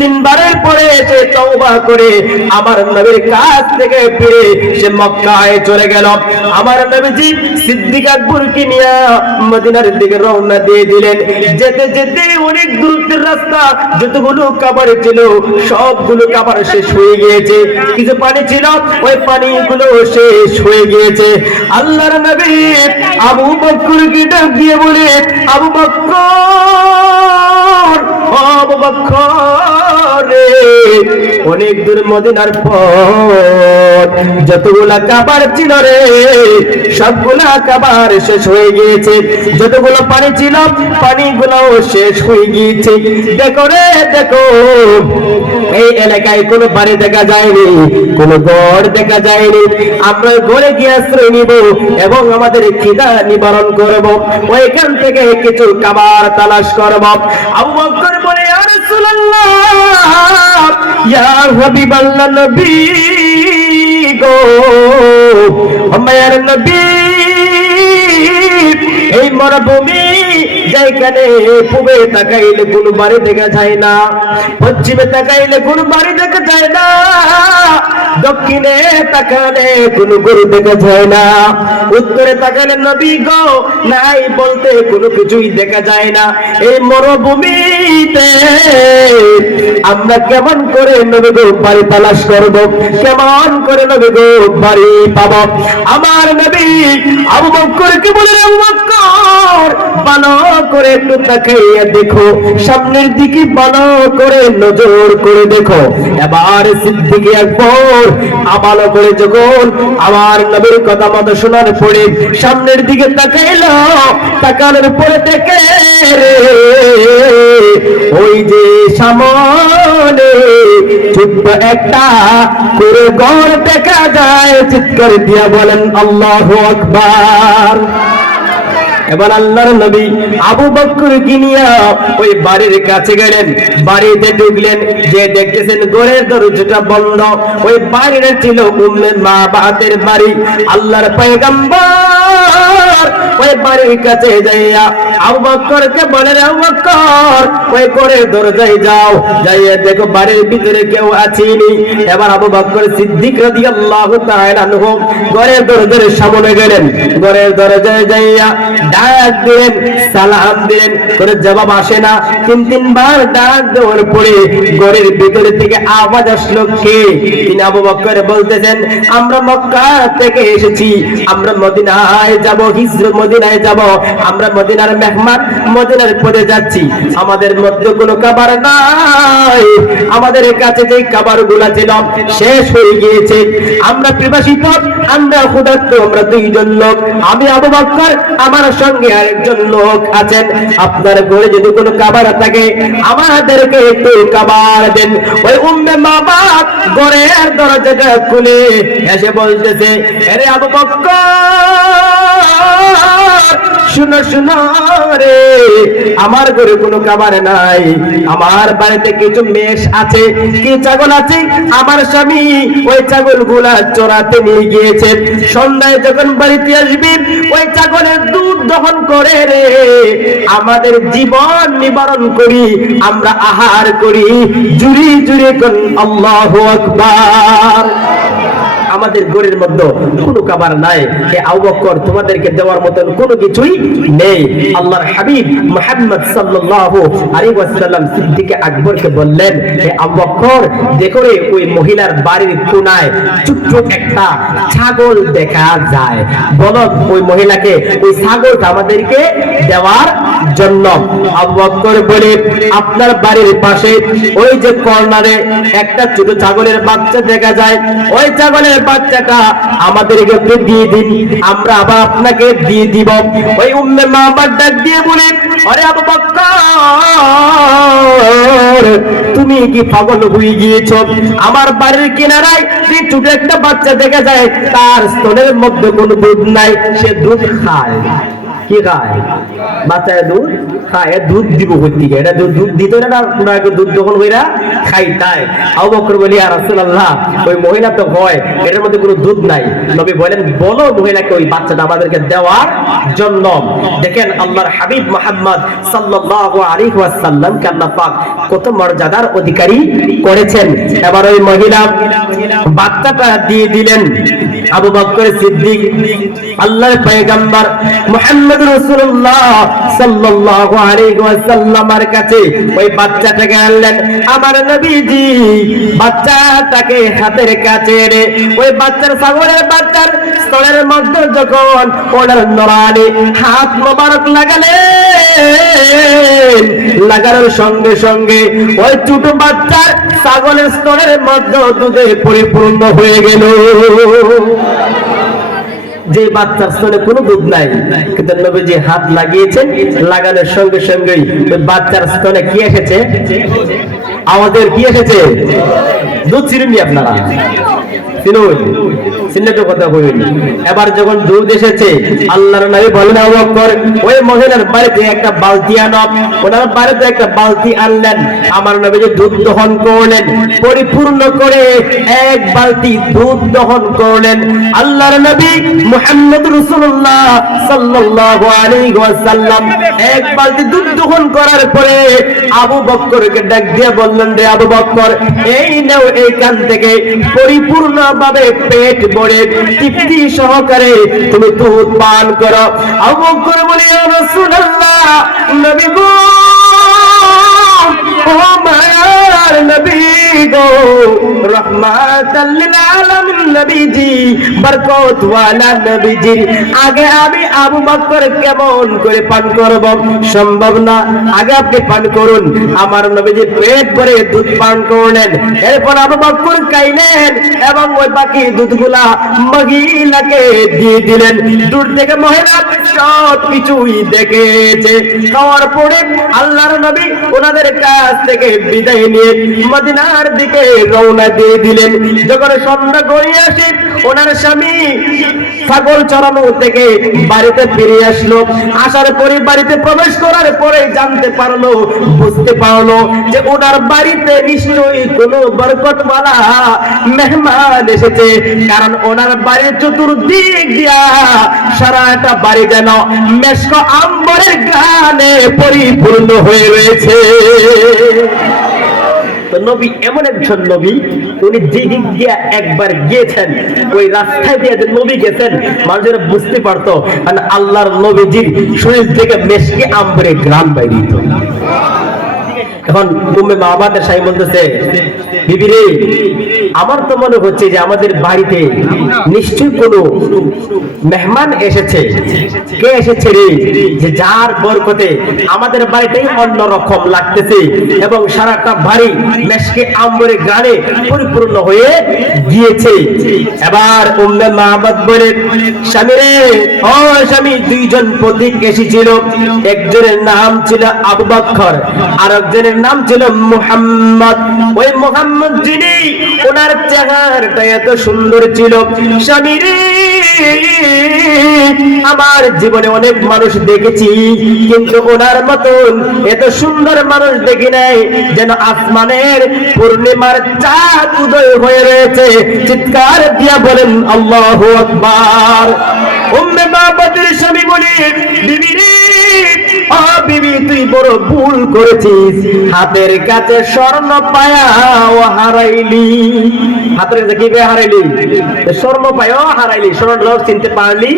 তিনবারের পরে সে তওবা করে আমার নবীর কাছ থেকে ফিরে সে মক্কায় চলে গেল। আমার নবীজি সিদ্দিক আকবরকে নিয়ে মদিনার দিকে রওনা দিয়ে দিলেন। যেতে যেতে অনেক দূরত্বের রাস্তা, যতগুলো খাবার ছিল সবগুলো খাবার শেষ হয়ে গিয়েছে। কিছু পানি ছিল, ওই পানিগুলো শেষ হয়ে গিয়েছে। আল্লাহর নবী আবু বকরকে ডাক দিয়ে বলে, আবু বকর, আবু বকর রে, অনেক দূর মদিনার পথ, যতগুলা খাবার ছিল রে সবগুলা খাবার শেষ হয়ে গিয়েছে। যতগুলো পানি ছিল পানিগুলো শেষ হয়ে গিয়েছে। দেখো রে দেখো, এই এলাকায় কোনো বাড়ি দেখা যায়নি, কোনো ঘর দেখা যায়নি। আমরা ঘরে গিয়ে আশ্রয় নিব এবং আমাদের খিদা নিবারণ করব, ওইখান থেকে কিছু খাবার তালাশ করব। আবু বকর বলে, ইয়া রাসূলুল্লাহ, ইয়া হাবিবাল্লাহ, নবী গো, আমার নবী, এই মরুভূমি যেখানে পূবে তাকাইলে কোনো বাড়ি দেখা যায় না, পশ্চিমে তাকাইলে কোনো বাড়ি দেখা যায় না, দক্ষিণে তাকালে কোনো গরু দেখা যায় না, উত্তরে তাকালে নবী গো নাই বলতে কোনো কিছুই দেখা যায় না। এই মরুভূমিতে আমরা কেমন করে নবী গো বাড়ি তালাশ করব, কেমন করে নবী গো বাড়ি পাবো? আমার নবী আবু বকরকে বলে, আবু বকর, ভালো করে একটু তাকাইয়া দেখো, সামনের দিকে ভালো করে নজর করে দেখো। এবার সিদ্দিক আকবর ভালো করে যখন আমার নবীর কথা মতো শোনার পরে সামনের দিকে তাকাইলো, তাকানোর পরে দেখে রে ওই যে সামনে ছোট্ট একটা করে ঘর দেখা যায়। চিৎকার দিয়া বলেন আল্লাহু আকবার। এবার আল্লাহর নবী আবু বকরকে নিয়ে ওই বাড়ির কাছে গেলেন, বাড়িতে ঢুকলেন, যে দেখতেছেন ঘরের দরজাটা বন্ধ। ওই বাড়িটা ছিল উম্মে মাবাতের বাড়ি। আল্লাহর পয়গম্বর ওই বাড়ির কাছে যাইয়া আবু বকরকে বলেন, আবু বকর, ওই ঘরের দরজায় যাও, যাইয়া দেখো বাড়ির ভিতরে কেউ আছেনি। এবার আবু বকর সিদ্দিক রাদিয়াল্লাহু তাআলা আনহু ঘরের দরজার সামনে গেলেন, ঘরের দরজায় যাইয়া ডাক দিলেন, সালাম দিলেন, করে জবাব আসে না। তিনবার ডাক দেওয়ার পরে ঘরের ভিতরে থেকে আওয়াজ আসলো, কে? তিনি আবু বকর বলতেছেন, আমরা মক্কা থেকে এসেছি, আমরা মদিনায় যাব, হিজরত মদিনায় যাব, আমরা মদিনার মেহমান, মদিনার পথে যাচ্ছি, আমাদের মধ্যে কোনো খাবার নাই, আমাদের কাছে যে খাবারগুলো ছিল শেষ হয়ে গিয়েছে, আমরা পিপাসিত, আমরা ক্ষুধার্ত, আমরা দুইজন লোক, আমি আবু বকর, আমার সঙ্গে আরেকজন লোক আছেন, আপনার ঘরে যদি কোনো খাবার থাকে আমাদেরকে একটু খাবার দেন। ওই উম্মে মাবাত ঘরের দরজাটা খুলে এসে বলতেছে, আরে আবু বকর, শুনো শুনো রে, আমার ঘরে কোনো খাবার নাই, আমার বাড়িতে কিছু মেষ আছে, কি ছাগল আছে, আমার স্বামী ওই ছাগল গুলা চড়াতে নিয়ে গিয়েছে, সন্ধ্যায় যখন বাড়িতে আসবি ওই ছাগলের দুধ দহন করে রে আমাদের জীবন নিবারণ করি, আমরা আহার করি, জুড়ি জুড়ি কোন আল্লাহু আকবার। আমাদের ঘরের মধ্যে কোনো খাবার নাই, হে আবু বকর, তোমাদেরকে দেওয়ার মতন কোনো কিছুই নেই। আল্লাহর হাবিব মুহাম্মদ সাল্লাল্লাহু আলাইহি ওয়াসাল্লাম সিদ্দিক আকবরকে বললেন, হে আবু বকর, দেখো রে ওই মহিলার বাড়ির কোনায় ছোট্ট একটা ছাগল দেখা যায়, বলো ওই মহিলাকে ওই ছাগলটা আমাদেরকে দেওয়ার জন্য। আবু বকর বলে, আপনার বাড়ির পাশে ওই যে কর্নারে একটা ছোট ছাগলের বাচ্চা দেখা যায়, ওই ছাগলের বাচ্চাটা আমাদেরকে একটু দিয়ে দিন, আমরা আবার আপনাকে দিয়ে দিব। ওই উম্মে মাবাত ডাক দিয়ে বলে, আরে আবু বকর, তুমি কি পাগল হয়ে গিয়েছো? আমার বাড়ির কিনারায় যে ছোট একটা বাচ্চা দেখা যায়, তার স্তনের মধ্যে কোনো দুধ নাই, সে দুধ খায়, কি খায়? বাচ্চারা দুধ খায়। দুধ দিব কোথেকে? এটা দুধ দিত না, তোমরা দুধ দহন কইরা খাইতাই। আবু বকর বলি, ইয়া রাসূলুল্লাহ, ওই মহিলা তো হয় এটার মধ্যে কোনো দুধ নাই। নবী বলেন, বলো মহিলাকে ওই বাচ্চাটা আমাদেরকে দেওয়ার জন্য। দেখেন আল্লাহর হাবিব মুহাম্মদ সাল্লাল্লাহু আলাইহি ওয়াসাল্লামকে আল্লাহ পাক কত মর্যাদার অধিকারী করেছেন। এবার ওই মহিলা বাচ্চাটা দিয়ে দিলেন আবু বকর সিদ্দিক, আল্লাহর পয়গম্বর মুহাম্মদ রাসূলুল্লাহ সাল্লাল্লাহু আলাইহি ওয়াসাল্লামের কাছে ওই বাচ্চাটাকে আনলেন। আমার নবীজি বাচ্চাটাকে হাতের কাছে রে ওই বাচ্চার ছাগলের বাচ্চার স্তনের মধ্যে যখন ওনার নরানি হাত মোবারক লাগালেন, লাগানোর সঙ্গে সঙ্গে ওই ছোট বাচ্চার ছাগলের স্তনের মধ্যে দুধে পরিপূর্ণ হয়ে গেল। যে বাচ্চার স্তনে কোনো দুধ নাই, কিন্তু নবীজি হাত লাগিয়েছেন, লাগানোর সঙ্গে সঙ্গেই ওই বাচ্চার স্তনে কি এসেছে? আমাদের কি এসেছে? দুধ ছিলেননি আপনারা? এবার যখন দুধ এসেছে, আল্লাহর নবী বলেন, আবু বকর ওই মহিলার বাড়িতে একটা বালতি আনো। ওনার বাড়িতে একটা বালতি আনলেন। আমার নবী যে দুধ দহন করলেন, পরিপূর্ণ করে এক বালতি দুধ দহন করলেন। আল্লাহর নবী মুহাম্মদ রাসূলুল্লাহ সাল্লাল্লাহু আলাইহি ওয়াসাল্লাম এক বালতি দুধ দহন করার পরে আবু বকরকে ডাক দিয়ে বললেন, রে আবু বকর, এই নাও এইখান থেকে পরিপূর্ণ ভাবে পেট ভরে তৃপ্তি সহকারে তুমি দুধ পান করো। আবু বকর বলে, ইয়া রাসূলুল্লাহ, নবী গো, ও মায়ার নবী গো, রহমাতাল লিল আলামিন নবীজি, বরকত ওয়ালা নবীজি, আগে আমি আবু বকর কেমন করে পান করব? সম্ভব না, আগে আপনি পান করুন। আমার নবীজি পেট ভরে দুধ পান করলেন। এরপর আবু বকর খাইলেন এবং ওই বাকি দুধগুলা মহিলাকে দিয়ে দিলেন। দূর থেকে মহিলা সব কিছুই দেখেছে। খাওয়ার পরে আল্লাহর নবী ওনাদের কাছ থেকে বিদায় নিয়ে মদিনার দিকে রওনা দিয়ে দিলেন। যখন সন্ধ্যা গড়িয়ে আসে, ওনার স্বামী ছাগল চড়ানো থেকে বাড়িতে ফিরে আসলো। আসার পরে বাড়িতে প্রবেশ করার পরে জানতে পারলো, বুঝতে পারলো যে ওনার বাড়িতে নিশ্চয়ই কোনো বরকতওয়ালা মেহমান এসেছে। কারণ ওনার বাড়ির চতুর্দিক দিয়া সারাটা বাড়ি যেন মেশক আম্বরের গানে পরিপূর্ণ হয়ে রয়েছে। নবী এমন একজন নবী, উনি যে দিক দিয়ে একবার গিয়েছেন, ওই রাস্তায় দিয়ে যে নবী গেছেন, মানুষেরা বুঝতে পারতো আল্লাহর নবীজির শরীর থেকে মেশকে আম্বরে গ্রাম বাইরে দিত। এখন উম্মে মাহবাদের সাহেব বলতেছে, বিবি রে, আমার তো মনে হচ্ছে যে আমাদের বাড়িতে নিশ্চয়ই কোনো মেহমান এসেছে। কে এসেছে রে? যে যার বরকতে আমাদের বাড়িটাই অন্যরকম লাগতেছে এবং সারাটা বাড়ি মেশকে আম্বরে গানে পরিপূর্ণ হয়ে গিয়েছে। এবার উম্মে মাহবাদ বলে, স্বামী রে, ও স্বামী, দুইজন পথিক এসেছিল। একজনের নাম ছিল আবু বকর, আর একজনের নাম ছিল মুহাম্মদ। ওই মুহাম্মদ যিনি, ওনার চেহারাটা এত সুন্দর ছিল। স্বামী রে, আমার জীবনে অনেক মানুষ দেখেছি, কিন্তু ওনার মতন এত সুন্দর মানুষ দেখি নাই। যেন আসমানের পূর্ণিমার চাঁদ উদয় হয়ে রয়েছে। চিৎকার দিয়া বলেন আল্লাহু আকবার। উম্মে মাহবাদের স্বামী বলি, বিবি রে, ও বিবি, তুই বড় ভুল করেছিস। হাতের কাছে স্বর্ণ পায়াও হারাইলি। হাতের কাছে কি হারাইলি? স্বর্ণ পায়াও হারাইলি, স্বর্ণ চিনতে পারলি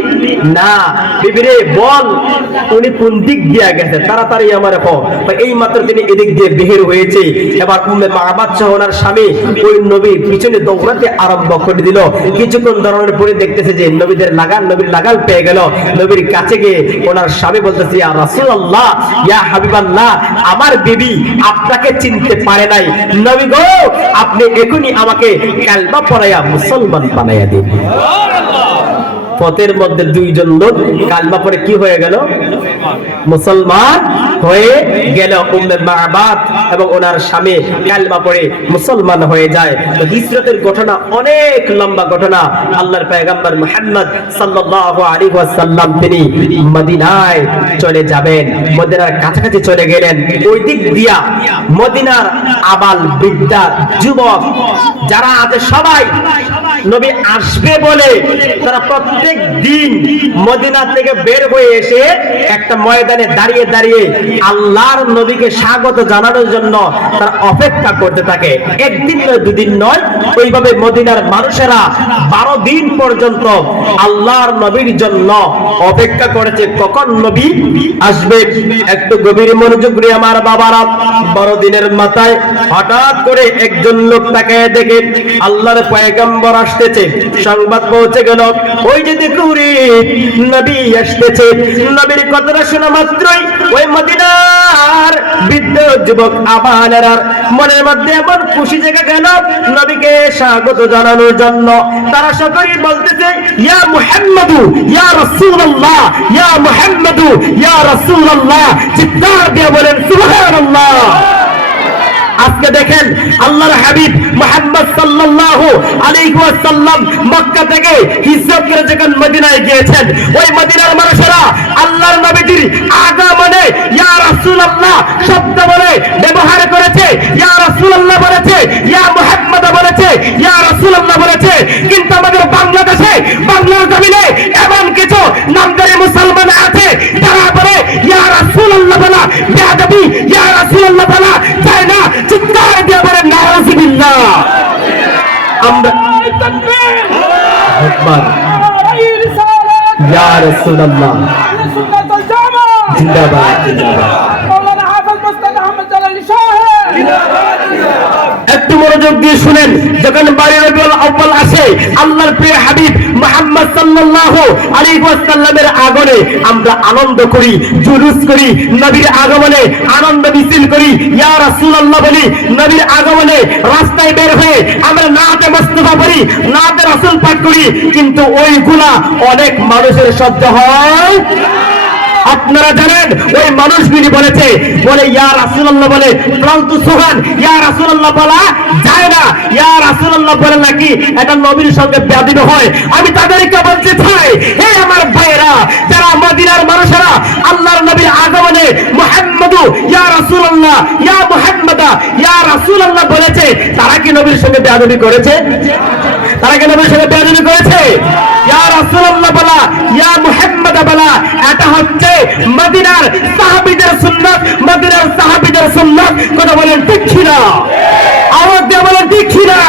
না। বিবি রে, বল উনি কোন দিক দিয়ে গেছে, তাড়াতাড়ি আমার এই মাত্র তিনি এদিক দিয়ে বের হয়েছে। এবার উম্মে মাহবাদ সহ ওনার স্বামী ওই নবীর পিছনে দৌড়াতে আরম্ভ করে দিল। কিছুক্ষণ দৌড়ানোর পরে দেখতেছে যে নবীর লাগাল পেয়ে গেল। নবীর কাছে গিয়ে ওনার স্বামী বলতেছে, ইয়া রাসূলুল্লাহ, ইয়া হাবিবাল্লাহ, আমার বিবি আপনাকে চিনতে পারে নাই। নবী গো, আপনি এখনই আমাকে কালমা পড়াইয়া মুসলমান বানাইয়া দিন। পথের মধ্যে দুইজন লোক কালমা পড়ে কি হয়ে গেল? মুসলমান হয়ে গেল উম্মে মা'বাদ এবং ওনার স্বামী কালেমা পড়ে মুসলমান হয়ে যায়। তো হিজরতের ঘটনা অনেক লম্বা ঘটনা। আল্লাহর পয়গম্বর মুহাম্মদ সাল্লাল্লাহু আলাইহি ওয়াসাল্লাম তিনি মদিনায় চলে যাবেন, মদিনার কাছাকাছি চলে গেলেন। ওই দিক দিয়া মদিনার আবাল বৃদ্ধা যুবক যারা আছে সবাই নবী আসবে বলে তারা প্রত্যেক দিন মদিনা থেকে বের হয়ে এসে একটা ময়দানে দাঁড়িয়ে দাঁড়িয়ে আল্লাহর নবীকে স্বাগত জানানোর জন্য তারা অপেক্ষা করতে থাকে। একদিন নয়, দুদিন নয়, ওইভাবে মদিনার মানুষেরা 12 দিন পর্যন্ত আল্লাহর নবীর জন্য অপেক্ষা করেছে কখন নবী আসবে। একটু গভীর মনোযোগ দিয়ে আমার বাবারা, 12 দিনের মাথায় হঠাৎ করে একজন লোক তাকে দেখে আল্লাহর পয়গম্বর আসতেছে, সংবাদ পৌঁছে গেল ওই যে দেখুরি নবী আসতেছে। নবীর কথাটা শোনা মাত্রই ওই মদিনার বৃদ্ধ যুবক আবালেরা মনের মধ্যে এমন খুশি জেগে গেল নবীকে স্বাগত জানানোর জন্য। তারা সকলেই বলতেছে ইয়া মুহাম্মাদু ইয়া রাসূলুল্লাহ, ইয়া মুহাম্মাদু ইয়া রাসূলুল্লাহ, চিৎকার দিয়ে বলেন সুবহানাল্লাহ। আজকে দেখেন আল্লাহর হাবিব মুহাম্মদ সাল্লাল্লাহু আলাইহি ওয়াসাল্লাম মক্কা থেকে হিজরত করে যখন মদিনায় গিয়েছেন, ওই মদিনার মানুষেরা আল্লাহর নবীর আগমনে ইয়া রাসূলুল্লাহ শব্দ বলে ব্যবহার করেছে, ইয়া রাসূলুল্লাহ বলেছে, ইয়া মুহাম্মদ বলেছে, ইয়া রাসূলুল্লাহ বলেছে। কিন্তু আমাদের বাংলাদেশে বাংলার জমিনে এমন কিছু নামদারি মুসলমান আছে যারা বলে ইয়া রাসূলুল্লাহ বলা বেয়াদবি, ইয়া রাসূলুল্লাহ বলা যায় না। চিৎকার দিয়ে বলেন নাউযুবিল্লাহ। আমরা আকবার ইয়া রাসূলুল্লাহ জিন্দাবাদ জিন্দাবাদ। একটু মনোযোগ দিয়ে শুনেন, যখন বারো রবিউল আউয়াল আসে আল্লাহর প্রিয় হাবিব মুহাম্মদ সাল্লাল্লাহু আলাইহি ওয়াসাল্লামের আগমনে আমরা আনন্দ করি, জুলুস করি, নবীর আগমনে আনন্দ মিছিল করি, ইয়া রাসূলুল্লাহ বলি। নবীর আগমনে রাস্তায় বের হয়ে আমরা নাতে মুস্তাফা পড়ি, নাতে রাসূল পাঠ করি, কিন্তু ওইগুলা অনেক মানুষের সহ্য হয়। আপনারা জানেন ওই মানুষগুলি বলেছে বলে ইয়া রাসূলুল্লাহ বলে প্রান্ত সুহান, ইয়া রাসূলুল্লাহ বলা যায় না, ইয়া রাসূলুল্লাহ বলে নাকি এটা নবীর সঙ্গে বেয়াদবি হয়। আমি তাদেরকে বলতে চাই, হে আমার ভাইরা, যারা মদিনার মানুষেরা আল্লাহর নবীর আগমনে মুহাম্মাদু ইয়া রাসূলুল্লাহ, ইয়া মুহাম্মাদা, ইয়া রাসূলুল্লাহ বলেছে, তারা কি নবীর সঙ্গে বেয়াদবি করেছে? তারা কি নবীর সঙ্গে বেয়াদবি করেছে? ইয়া রাসূলুল্লাহ বলা, ইয়া মুহাম্মাদা বলা, এটা হচ্ছে মদিনার সাহাবীদের সুন্নাত, মদিনার সাহাবীদের সুন্নাত। কথা বলেন ঠিক কি না? আওয়াজ দিয়ে বলেন ঠিক কি না?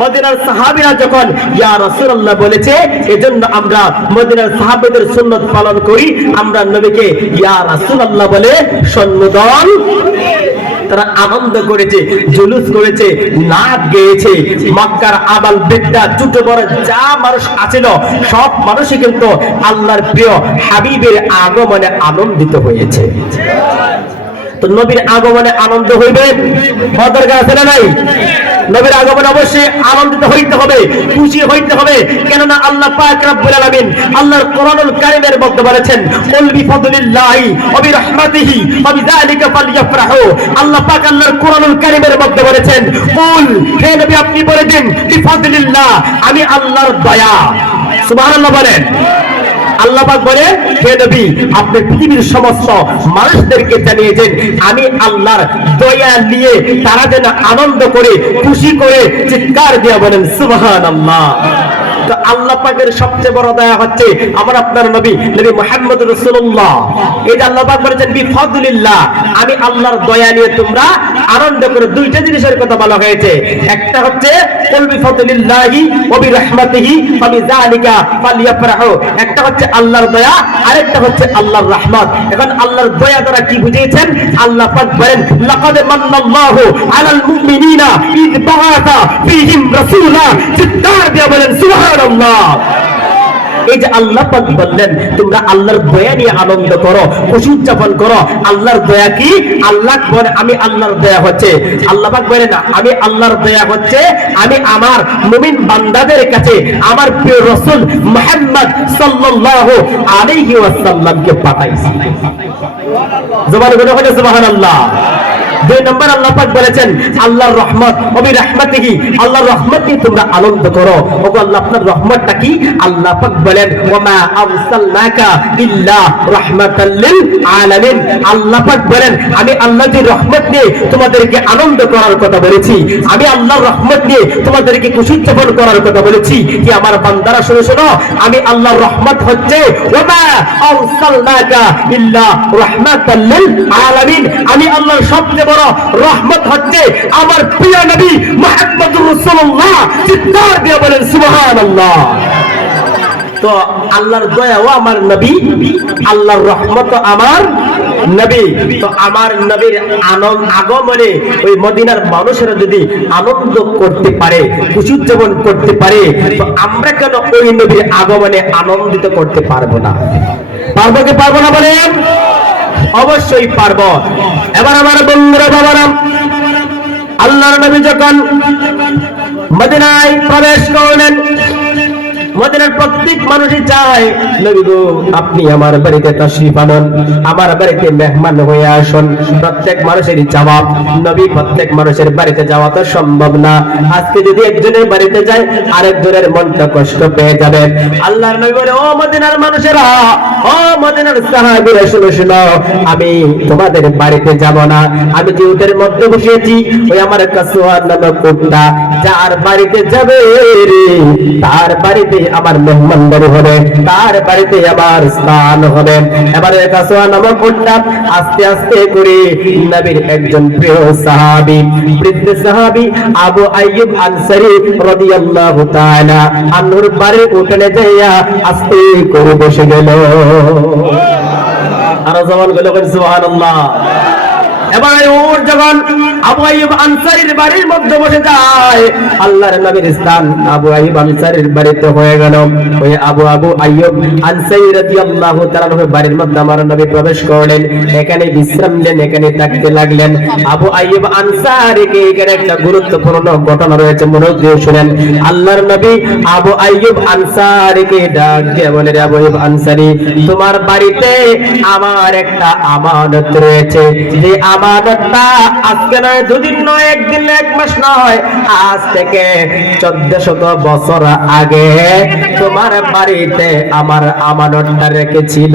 মদিনার সাহাবীরা যখন ইয়া রাসূলুল্লাহ বলেছে, এজন্য আমরা মদিনার সাহাবীদের সুন্নাত পালন করি। আমরা নবীকে ইয়া রাসূলুল্লাহ বলে সম্বোধন। তারা আনন্দ করেছে, জুলুস করেছে, নাচ গেয়েছে। মক্কার আবাল বৃদ্ধা ছোট বড় যা মানুষ আছিল সব মানুষই কিন্তু আল্লাহর প্রিয় হাবিবের আগমনে আনন্দিত হয়েছে। তো নবীর আগমনে আনন্দ হইবে, দরকার আছে না নাই? নবীর আগমনে অবশ্যই আনন্দিত হইতে হবে, খুশি হইতে হবে। কেননা আল্লাহ পাক রব্বুল আলামিন আল্লাহর কোরআনুল কারীমের মধ্যে বলেছেন কুল বিফাদলিল্লাহি ওয়া বিরহমাতিহি ওয়া বিযালিকা ফালইফরাহু। আল্লাহ পাক আল্লাহর কোরআনুল কারীমের মধ্যে বলেছেন কুল, হে নবী আপনি বলে দিন বিফাদলিল্লাহ, আমি আল্লাহর দয়া। সুবহানাল্লাহ বলেন। আল্লাহ পাক বলে হে নবী আপনি পৃথিবীর সমস্ত মানুষদেরকে জানিয়েছেন আমি আল্লাহর দয়া নিয়ে তারা যেন আনন্দ করে খুশি করে চিৎকার দিয়ে বলেন সুবহানাল্লাহ। তো আল্লাহ পাকের সবচেয়ে বড় দয়া হচ্ছে আমার আপনার নবী নবী মুহাম্মদ রাসূলুল্লাহ। এই যে আল্লাহ পাক বলেছেন বিফাদলিল্লাহ, আমি আল্লাহর দয়া নিয়ে তোমরা আনন্দ করে। দুইটা জিনিসের কথা বলা হয়েছে, একটা হচ্ছে কুল বিফাদলিল্লাহি ওয়া বিরহমাতিহি ওয়া বিযালিকা ফালইফরাহু, একটা হচ্ছে আল্লাহর দয়া, আরেকটা হচ্ছে আল্লাহর রহমত। এখন আল্লাহর দয়া দ্বারা কি বুঝিয়েছেন? আল্লাহ পাক বলেন লাকাদ মান্নাল্লাহু আলাল মুমিনিনা ইয বাআসা ফীহিম রাসূলা। চিৎকার দিয়ে বলেন সুবহানাল্লাহ। এই যে আল্লাহ পাক বললেন তোমরা আল্লাহর দয়া নিয়ে আনন্দ করো, খুশি উদযাপন করো। আল্লাহর দয়া কি? আল্লাহ বলে আমি আল্লাহর দয়া হচ্ছে, আল্লাহ পাক বলে না, আমি আল্লাহর দয়া হচ্ছে আমি আমার মুমিন বান্দাদের কাছে আমার প্রিয় রাসূল মুহাম্মদ সাল্লাল্লাহু আলাইহি ওয়াসাল্লামকে পাঠাইছি। জবান করে বলে সুবহানাল্লাহ। দুই নম্বর আল্লাহ পাক বলেছেন আল্লাহর রহমত, ওবি রাহমাতিহি, আল্লাহর রহমত নিয়ে তোমরা আনন্দ করো। ওগো আল্লাহ আপনার রহমতটা কি? আল্লাহ পাক বলেন ওয়ামা আরসালনাকা ইল্লা রাহমাতাল লিল আলামিন। আল্লাহ পাক বলেন আমি আল্লাহ যে রহমত নিয়ে তোমাদেরকে আনন্দ করার কথা বলেছি, আমি আল্লাহর রহমত নিয়ে তোমাদেরকে খুশি উদযাপন করার কথা বলেছি। কি আমার বান্দারা শুনে শোনো, আমি আল্লাহর রহমত হচ্ছে ওয়ামা আরসালনাকা ইল্লা রাহমাতাল লিল আলামিন। আমি আল্লাহর সবচেয়ে বড় রহমত হচ্ছে আমার প্রিয় নবী মুহাম্মদুর রাসূলুল্লাহ। চিৎকার দিয়ে বলেন সুবহানাল্লাহ। তো আল্লাহর দয়াও আমার নবী, আল্লাহর রহমত আমার নবী। তো আমার নবীর আগমনে ওই মদিনার মানুষেরা যদি আনন্দ করতে পারে, খুশি উদযাপন করতে পারে, তো আমরা কেন ওই নবীর আগমনে আনন্দিত করতে পারবো না? পারবো কি পারবো না বলেন? অবশ্যই পারবো। এবার আমার বন্ধুরা বাবারা, আল্লাহর নবী যখন মদিনায় প্রবেশ করলেন, মদিনার প্রত্যেক মানুষই চায় নবী গো আপনি আমার বাড়িতে তাশরীফ আনুন, আমার বাড়িতে মেহমান হয়ে আসুন। প্রত্যেক মানুষেরই চাওয়া। নবী প্রত্যেক মানুষের বাড়িতে যাওয়া তো সম্ভব না। আজকে যদি একজনের বাড়িতে যায় আরেকজনের মনটা কষ্ট পেয়ে যাবে। আল্লাহর নবী বলে ও মদিনার মানুষেরা, ও মদিনার সাহাবীরা শুনো শুনো, আমি তোমাদের বাড়িতে যাব না। আমি যে উটের মধ্যে বসেছি ওই আমার কাসওয়া নামক উটটা যার বাড়িতে যাবে রে তার বাড়িতে আমার মেহমানদারি হবে, তার বাড়িতে আমার স্থান হবে। এবারে কাসওয়া নামক উটটা আস্তে আস্তে করে নবীর একজন প্রিয় সাহাবী, বৃদ্ধ সাহাবী আবু আইয়ুব আনসারী রাদিয়াল্লাহু তাআলা আনহুর বাড়ির উঠনে যাইয়া আস্তে করে বসে গেল। আর জবান গুলো বলেন সুবহানাল্লাহ। এবারে ওর যখন আবু আইয়ুব আনসারীর বাড়ির মধ্যে বসে যায়, আল্লাহর নবীর স্থান আবু আইয়ুব আনসারীর বাড়িতে হয়ে গেল। ওই আবু আইয়ুব আনসারী রাদিয়াল্লাহু তাআলা বাড়ির মধ্যে আমার নবী প্রবেশ করলেন, এখানে বিশ্রাম নিলেন, এখানে থাকতে লাগলেন। আবু আইয়ুব আনসারীকে এখানে একটা গুরুত্বপূর্ণ ঘটনা রয়েছে, মনোযোগ দিয়ে শুনেন। আল্লাহর নবী আবু আইয়ুব আনসারীকে ডাক দিয়ে বলে আবু আইয়ুব আনসারী তোমার বাড়িতে আমার একটা আমানত রয়েছে, যে আমানতটা আজকে নয়, দুদিন নয়, একদিন এক মাস নয়, আজ থেকে 1400 বছর আগে তোমার বাড়িতে আমার আমানতটা রেখেছিল।